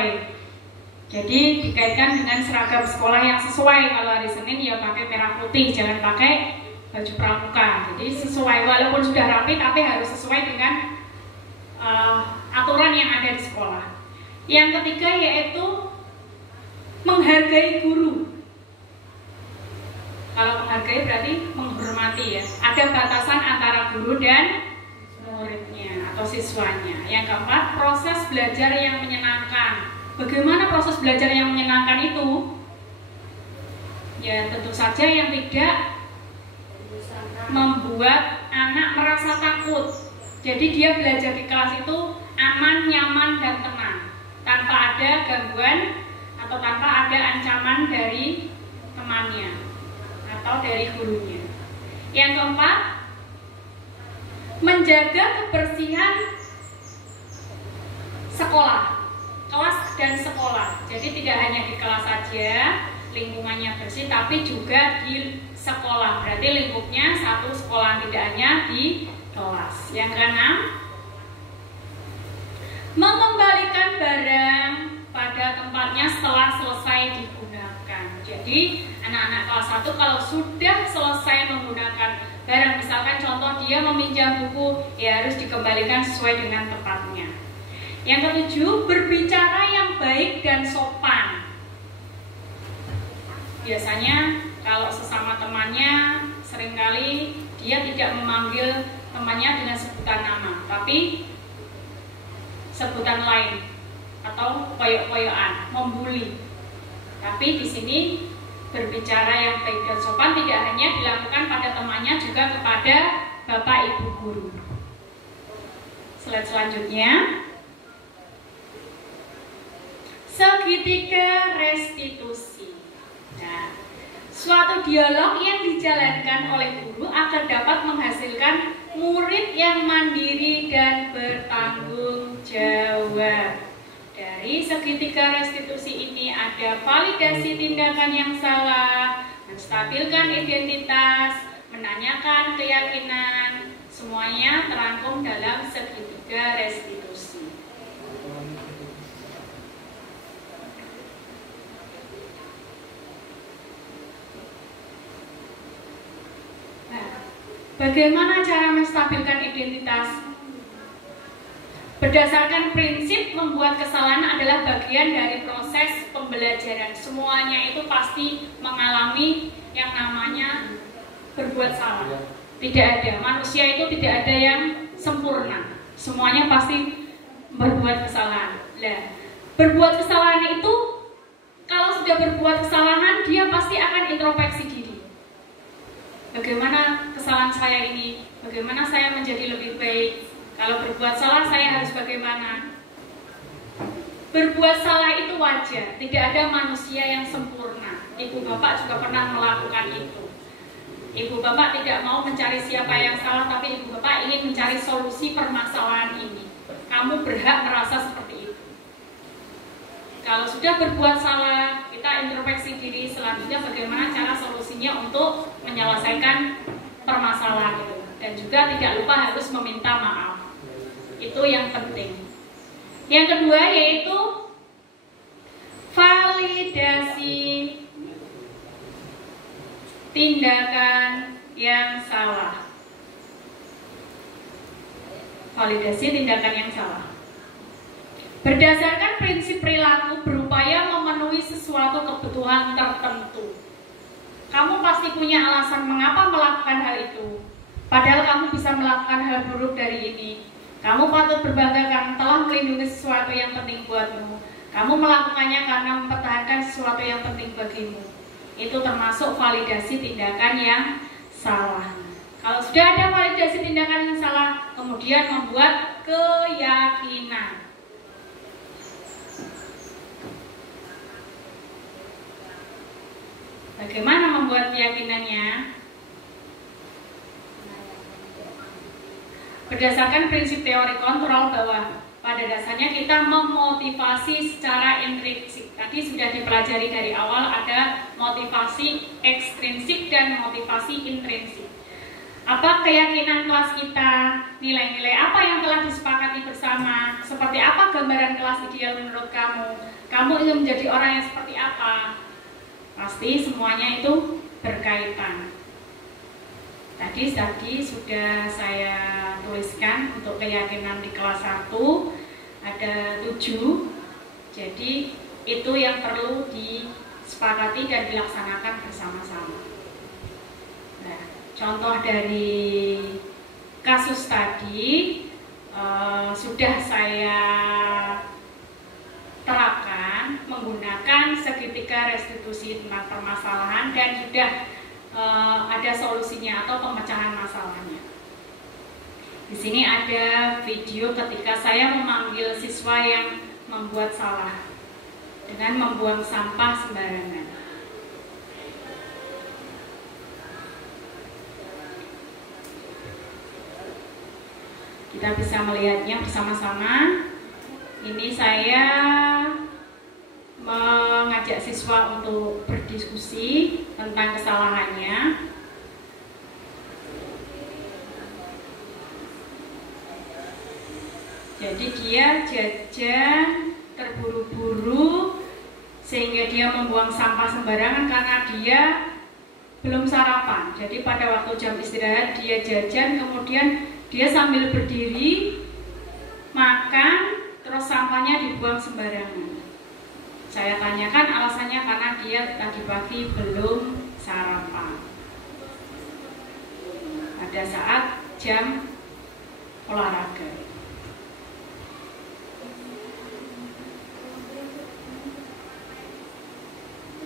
Jadi dikaitkan dengan seragam sekolah yang sesuai. Kalau hari Senin ya pakai merah putih, jangan pakai baju pramuka. Jadi sesuai, walaupun sudah rapi tapi harus sesuai dengan aturan yang ada di sekolah. Yang ketiga yaitu menghargai guru. Kalau menghargai berarti menghormati ya. Ada batasan antara guru dan muridnya atau siswanya. Yang keempat, proses belajar yang menyenangkan. Bagaimana proses belajar yang menyenangkan itu? Ya tentu saja yang tidak membuat anak merasa takut. Jadi dia belajar di kelas itu aman, nyaman, dan tenang, tanpa ada gangguan atau tanpa ada ancaman dari temannya atau dari gurunya. Yang keempat, menjaga kebersihan sekolah, kelas dan sekolah. Jadi tidak hanya di kelas saja lingkungannya bersih, tapi juga di sekolah. Berarti lingkupnya satu sekolah, tidak hanya di kelas. Yang keenam, mengembalikan barang pada tempatnya setelah selesai digunakan. Jadi anak-anak kelas 1 kalau sudah selesai menggunakan barang, misalkan contoh dia meminjam buku, ya harus dikembalikan sesuai dengan tempatnya. Yang ketujuh, berbicara yang baik dan sopan. Biasanya kalau sesama temannya seringkali dia tidak memanggil temannya dengan sebutan nama, tapi sebutan lain atau koyok-koyokan, membuli. Tapi di sini berbicara yang baik dan sopan tidak hanya dilakukan pada temannya, juga kepada bapak ibu guru. Slide selanjutnya, segitiga restitusi. Nah, suatu dialog yang dijalankan oleh guru agar dapat menghasilkan murid yang mandiri dan bertanggung jawab. Dari segitiga restitusi ini ada validasi tindakan yang salah, menstabilkan identitas, menanyakan keyakinan, semuanya terangkum dalam segitiga restitusi. Bagaimana cara menstabilkan identitas? Berdasarkan prinsip membuat kesalahan adalah bagian dari proses pembelajaran. Semuanya itu pasti mengalami yang namanya berbuat salah. Tidak ada, manusia itu tidak ada yang sempurna. Semuanya pasti berbuat kesalahan. Nah, berbuat kesalahan itu, kalau sudah berbuat kesalahan, dia pasti akan introspeksi diri. Bagaimana kesalahan saya ini? Bagaimana saya menjadi lebih baik? Kalau berbuat salah, saya harus bagaimana? Berbuat salah itu wajar. Tidak ada manusia yang sempurna. Ibu bapak juga pernah melakukan itu. Ibu bapak tidak mau mencari siapa yang salah, tapi ibu bapak ingin mencari solusi permasalahan ini. Kamu berhak merasa seperti itu. Kalau sudah berbuat salah, kita introspeksi diri. Selanjutnya bagaimana cara solusinya untuk menyelesaikan permasalahan itu. Dan juga tidak lupa harus meminta maaf. Itu yang penting. Yang kedua yaitu validasi tindakan yang salah. Validasi tindakan yang salah. Berdasarkan prinsip perilaku, berupaya memenuhi sesuatu kebutuhan tertentu. Kamu pasti punya alasan mengapa melakukan hal itu. Padahal kamu bisa melakukan hal buruk dari ini. Kamu patut berbangga karena telah melindungi sesuatu yang penting buatmu. Kamu melakukannya karena mempertahankan sesuatu yang penting bagimu. Itu termasuk validasi tindakan yang salah. Kalau sudah ada validasi tindakan yang salah, kemudian membuat keyakinan. Bagaimana membuat keyakinannya? Berdasarkan prinsip teori kontrol bahwa pada dasarnya kita memotivasi secara intrinsik. Tadi sudah dipelajari dari awal, ada motivasi ekstrinsik dan motivasi intrinsik. Apa keyakinan kelas kita, nilai-nilai apa yang telah disepakati bersama, seperti apa gambaran kelas ideal menurut kamu, kamu ingin menjadi orang yang seperti apa. Pasti semuanya itu berkaitan. Tadi sudah saya tuliskan untuk keyakinan di kelas 1 ada 7. Jadi itu yang perlu disepakati dan dilaksanakan bersama-sama. Nah, contoh dari kasus tadi sudah saya terapkan menggunakan segitiga restitusi tentang permasalahan dan sudah ada solusinya atau pemecahan masalahnya. Di sini ada video ketika saya memanggil siswa yang membuat salah dengan membuang sampah sembarangan. Kita bisa melihatnya bersama-sama. Ini saya mengajak siswa untuk berdiskusi tentang kesalahannya. Jadi dia jajan terburu-buru sehingga dia membuang sampah sembarangan karena dia belum sarapan. Jadi pada waktu jam istirahat dia jajan, kemudian dia sambil berdiri makan, terus sampahnya dibuang sembarangan. Saya tanyakan alasannya karena dia tadi pagi belum sarapan pada saat jam olahraga.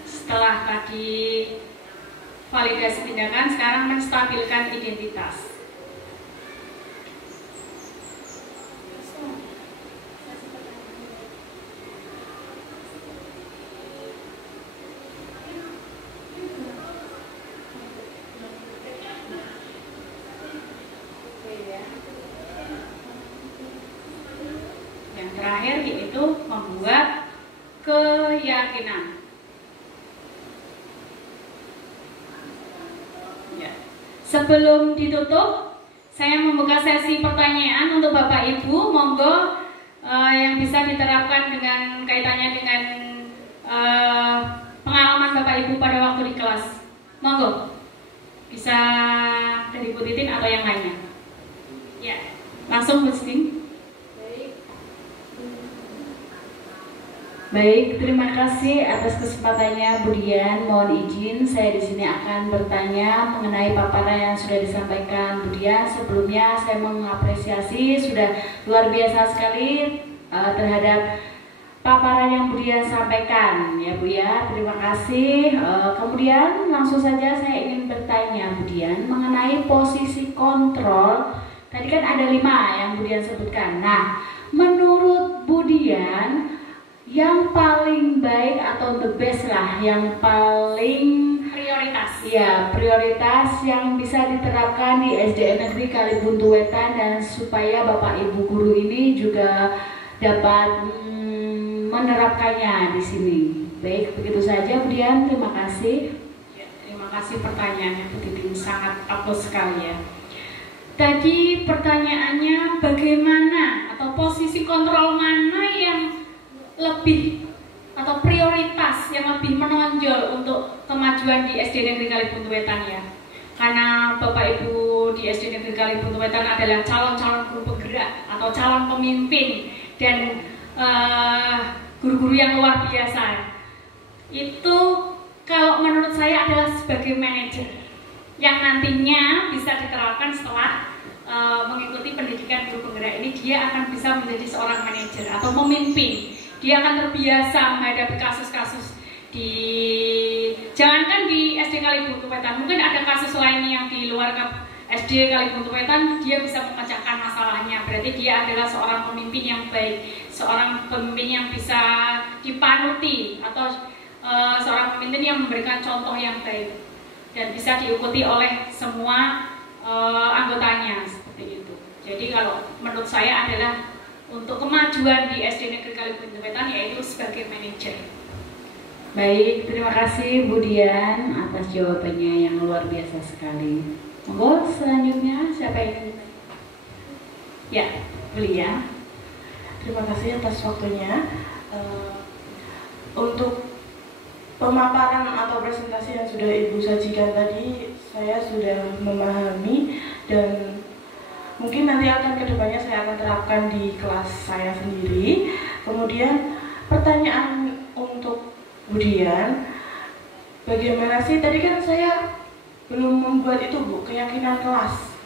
Setelah tadi validasi tindakan, sekarang menstabilkan identitas. Yang terakhir yaitu membuat keyakinan. Sebelum ditutup, saya membuka sesi pertanyaan untuk Bapak Ibu. Monggo yang bisa diterapkan dengan kaitannya dengan pengalaman Bapak Ibu pada waktu di kelas. Monggo, bisa dari Bu Titin atau yang lainnya. Ya, langsung Bu Titin. Baik, terima kasih atas kesempatannya Bu Dian. Mohon izin saya di sini akan bertanya mengenai paparan yang sudah disampaikan Bu Dian. Sebelumnya saya mengapresiasi sudah luar biasa sekali terhadap paparan yang Bu Dian sampaikan ya Bu ya. Terima kasih. Kemudian langsung saja saya ingin bertanya Bu Dian mengenai posisi kontrol. Tadi kan ada 5 yang Bu Dian sebutkan. Nah, menurut Bu Dian yang paling baik atau the best lah, yang paling prioritas. Ya, prioritas yang bisa diterapkan di SDN Negeri Kalibuntu Wetan dan supaya Bapak Ibu guru ini juga dapat menerapkannya di sini. Baik, begitu saja Bu Dian, terima kasih. Ya, terima kasih pertanyaannya Bu Titin, sangat bagus sekali ya. Tadi pertanyaannya bagaimana atau posisi kontrol mana yang lebih atau prioritas yang lebih menonjol untuk kemajuan di SD Negeri Kalibuntu Wetan ya. Karena Bapak Ibu di SD Negeri Kalibuntu Wetan adalah calon-calon guru penggerak atau calon pemimpin dan guru-guru yang luar biasa. Itu kalau menurut saya adalah sebagai manajer yang nantinya bisa diterapkan setelah mengikuti pendidikan guru penggerak ini. Dia akan bisa menjadi seorang manajer atau pemimpin. Dia akan terbiasa menghadapi kasus-kasus jangankan di SD Kalibuntu Wetan, mungkin ada kasus lain yang di luar SD Kalibuntu Wetan, dia bisa memecahkan masalahnya. Berarti dia adalah seorang pemimpin yang baik, seorang pemimpin yang bisa dipanuti atau seorang pemimpin yang memberikan contoh yang baik dan bisa diikuti oleh semua anggotanya seperti itu. Jadi kalau menurut saya adalah untuk kemajuan di SD Negeri Kalibuntu Wetan yaitu sebagai manajer. Baik, terima kasih Bu Dian atas jawabannya yang luar biasa sekali. Monggo selanjutnya siapa yang ya, Belia. Terima kasih atas waktunya. Untuk pemaparan atau presentasi yang sudah Ibu sajikan tadi, saya sudah memahami dan mungkin nanti kedepannya saya akan terapkan di kelas saya sendiri. Kemudian pertanyaan untuk Budian, bagaimana sih, tadi kan saya belum membuat itu Bu, keyakinan kelas.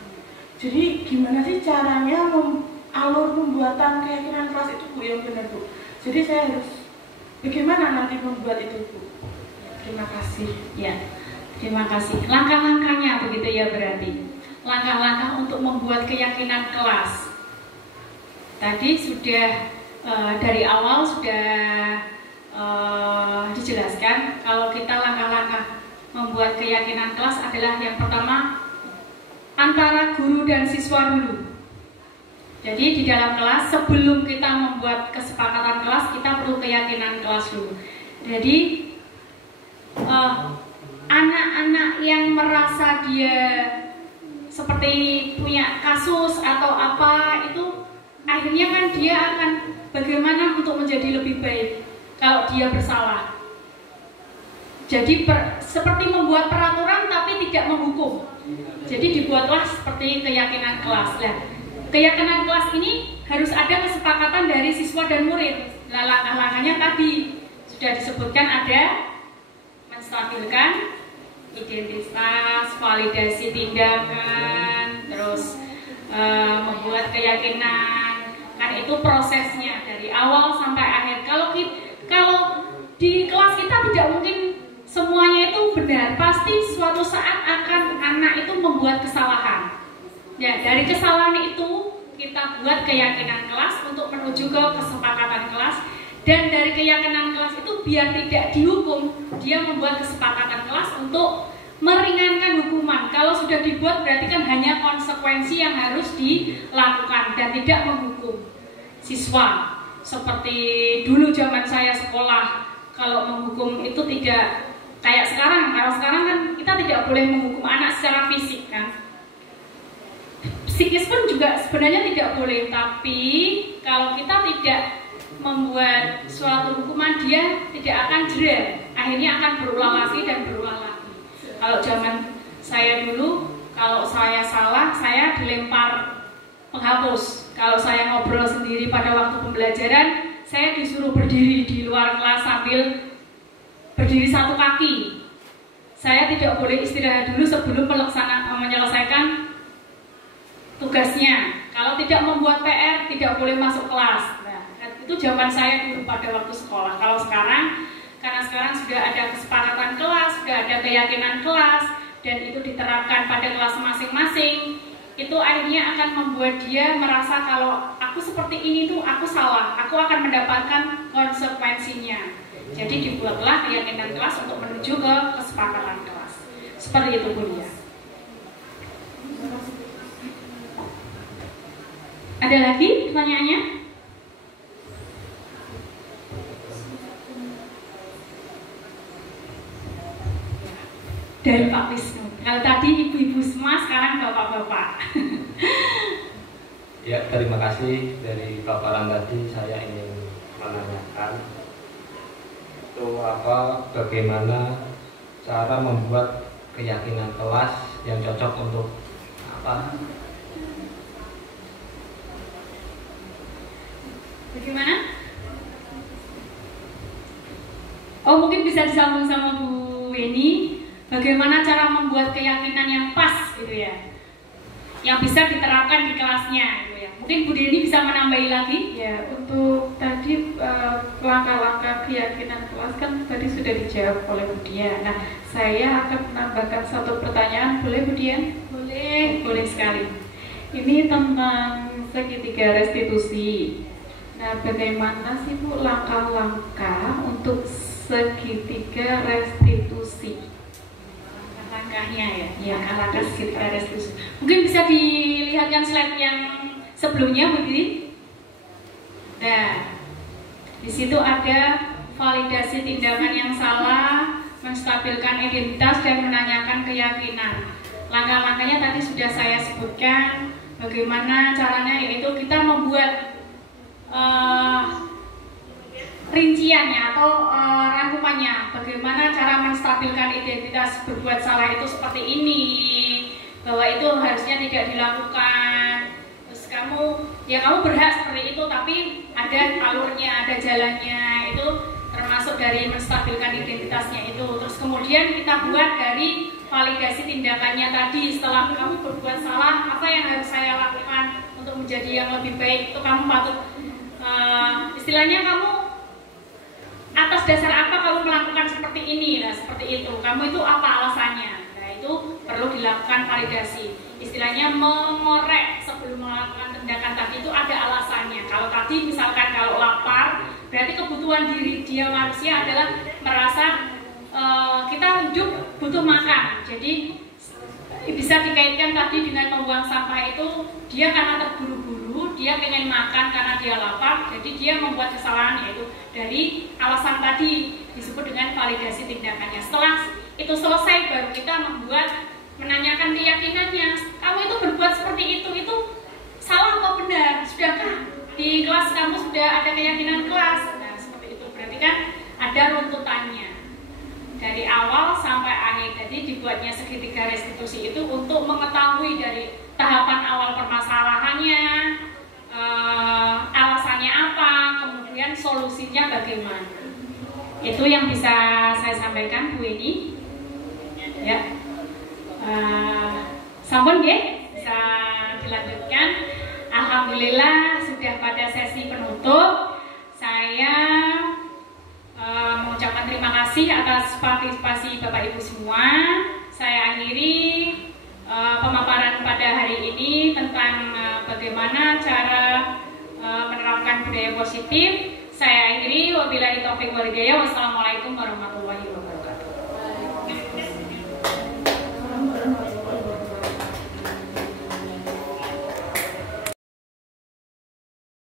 Jadi gimana sih caranya alur pembuatan keyakinan kelas itu Bu yang benar Bu? Jadi saya harus bagaimana nanti membuat itu Bu? Terima kasih. Ya, terima kasih. Langkah-langkahnya begitu ya berarti. Langkah-langkah untuk membuat keyakinan kelas. Tadi sudah dari awal sudah dijelaskan kalau kita langkah-langkah membuat keyakinan kelas adalah yang pertama antara guru dan siswa dulu. Jadi di dalam kelas sebelum kita membuat kesepakatan kelas kita perlu keyakinan kelas dulu. Jadi anak-anak yang merasa dia seperti punya kasus atau apa itu akhirnya kan dia akan bagaimana untuk menjadi lebih baik kalau dia bersalah. Jadi seperti membuat peraturan tapi tidak menghukum. Jadi dibuatlah seperti keyakinan kelas. Nah, keyakinan kelas ini harus ada kesepakatan dari siswa dan murid. Nah, langkah-langkahnya tadi sudah disebutkan, ada menstabilkan identitas, validasi tindakan, terus membuat keyakinan. Kan itu prosesnya dari awal sampai akhir. Kalau di kelas kita tidak mungkin semuanya itu benar, pasti suatu saat akan anak itu membuat kesalahan. Ya, dari kesalahan itu kita buat keyakinan kelas untuk menuju ke kesepakatan kelas, dan dari keyakinan kelas itu biar tidak dihukum, dia membuat kesepakatan kelas untuk meringankan hukuman. Kalau sudah dibuat berarti kan hanya konsekuensi yang harus dilakukan dan tidak menghukum siswa. Seperti dulu zaman saya sekolah, kalau menghukum itu tidak kayak sekarang. Kalau sekarang kan kita tidak boleh menghukum anak secara fisik kan. Psikis pun juga sebenarnya tidak boleh, tapi kalau kita tidak membuat suatu hukuman dia tidak akan jera. Akhirnya akan berulang lagi dan berulang lagi. Kalau zaman saya dulu, kalau saya salah, saya dilempar penghapus. Kalau saya ngobrol sendiri pada waktu pembelajaran, saya disuruh berdiri di luar kelas sambil berdiri satu kaki. Saya tidak boleh istirahat dulu sebelum menyelesaikan tugasnya. Kalau tidak membuat PR, tidak boleh masuk kelas. Nah, itu zaman saya dulu pada waktu sekolah. Kalau sekarang, karena sekarang sudah ada kesepakatan kelas, sudah ada keyakinan kelas, dan itu diterapkan pada kelas masing-masing, itu akhirnya akan membuat dia merasa kalau aku seperti ini tuh aku salah, aku akan mendapatkan konsekuensinya. Jadi dibuatlah keyakinan kelas untuk menuju ke kesepakatan kelas. Seperti itu Bu ya. Ada lagi pertanyaannya? Dari Pak Wisnu. Kalau tadi ibu-ibu semua, sekarang bapak-bapak. Ya, terima kasih. Dari paparan tadi saya ingin menanyakan itu bagaimana cara membuat keyakinan kelas yang cocok untuk apa? Bagaimana? Oh, mungkin bisa disambung sama Bu Weni. Bagaimana cara membuat keyakinan yang pas gitu ya, yang bisa diterapkan di kelasnya gitu ya. Mungkin Bu Deni bisa menambahi lagi. Ya, untuk tadi langkah-langkah keyakinan kelas kan tadi sudah dijawab oleh Bu Dian. Nah, saya akan menambahkan satu pertanyaan, boleh Bu Dian? Boleh sekali. Ini tentang segitiga restitusi. Nah, bagaimana sih Bu langkah-langkah untuk segitiga restitusi? Langkahnya ya, langkah segitiga restitusi. Mungkin bisa dilihatkan slide yang sebelumnya Bu Dini. Nah, di situ ada validasi tindakan yang salah, menstabilkan identitas dan menanyakan keyakinan. Langkah-langkahnya tadi sudah saya sebutkan. Bagaimana caranya, yaitu kita membuat rinciannya atau rangkumannya. Bagaimana cara menstabilkan identitas berbuat salah itu seperti ini, bahwa itu harusnya tidak dilakukan. Terus kami kamu berhak seperti itu, tapi ada alurnya, ada jalannya, itu termasuk dari menstabilkan identitasnya itu. Terus kemudian kita buat dari validasi tindakannya tadi. Setelah kamu berbuat salah, apa yang harus saya lakukan untuk menjadi yang lebih baik, itu kamu patut istilahnya kamu atas dasar apa kamu melakukan seperti ini, nah seperti itu, kamu itu apa alasannya. Nah itu perlu dilakukan validasi, istilahnya mengorek sebelum melakukan tindakan tadi itu ada alasannya. Kalau tadi misalkan kalau lapar, berarti kebutuhan diri dia manusia adalah merasa kita hidup butuh makan. Jadi bisa dikaitkan tadi dengan membuang sampah itu, dia karena terburu-buru, dia pengen makan karena dia lapar, jadi dia membuat kesalahan, yaitu dari alasan tadi disebut dengan validasi tindakannya. Setelah itu selesai, baru kita menanyakan keyakinannya, kamu itu berbuat seperti itu salah atau benar? Sudahkah di kelas kamu sudah ada keyakinan kelas? Nah seperti itu, berarti kan ada runtutannya dari awal sampai akhir. Jadi dibuatnya segitiga restitusi itu untuk mengetahui dari tahapan awal permasalahannya, alasannya apa, kemudian solusinya bagaimana. Itu yang bisa saya sampaikan Bu Eni. Ya, sampun nggih, bisa dilanjutkan. Alhamdulillah sudah pada sesi penutup. Saya mengucapkan terima kasih atas partisipasi Bapak Ibu semua. Saya akhiri pemaparan pada hari ini tentang bagaimana cara menerapkan budaya positif. Saya akhiri, wabillahi taufiq wal hidayah. Wassalamualaikum warahmatullahi wabarakatuh.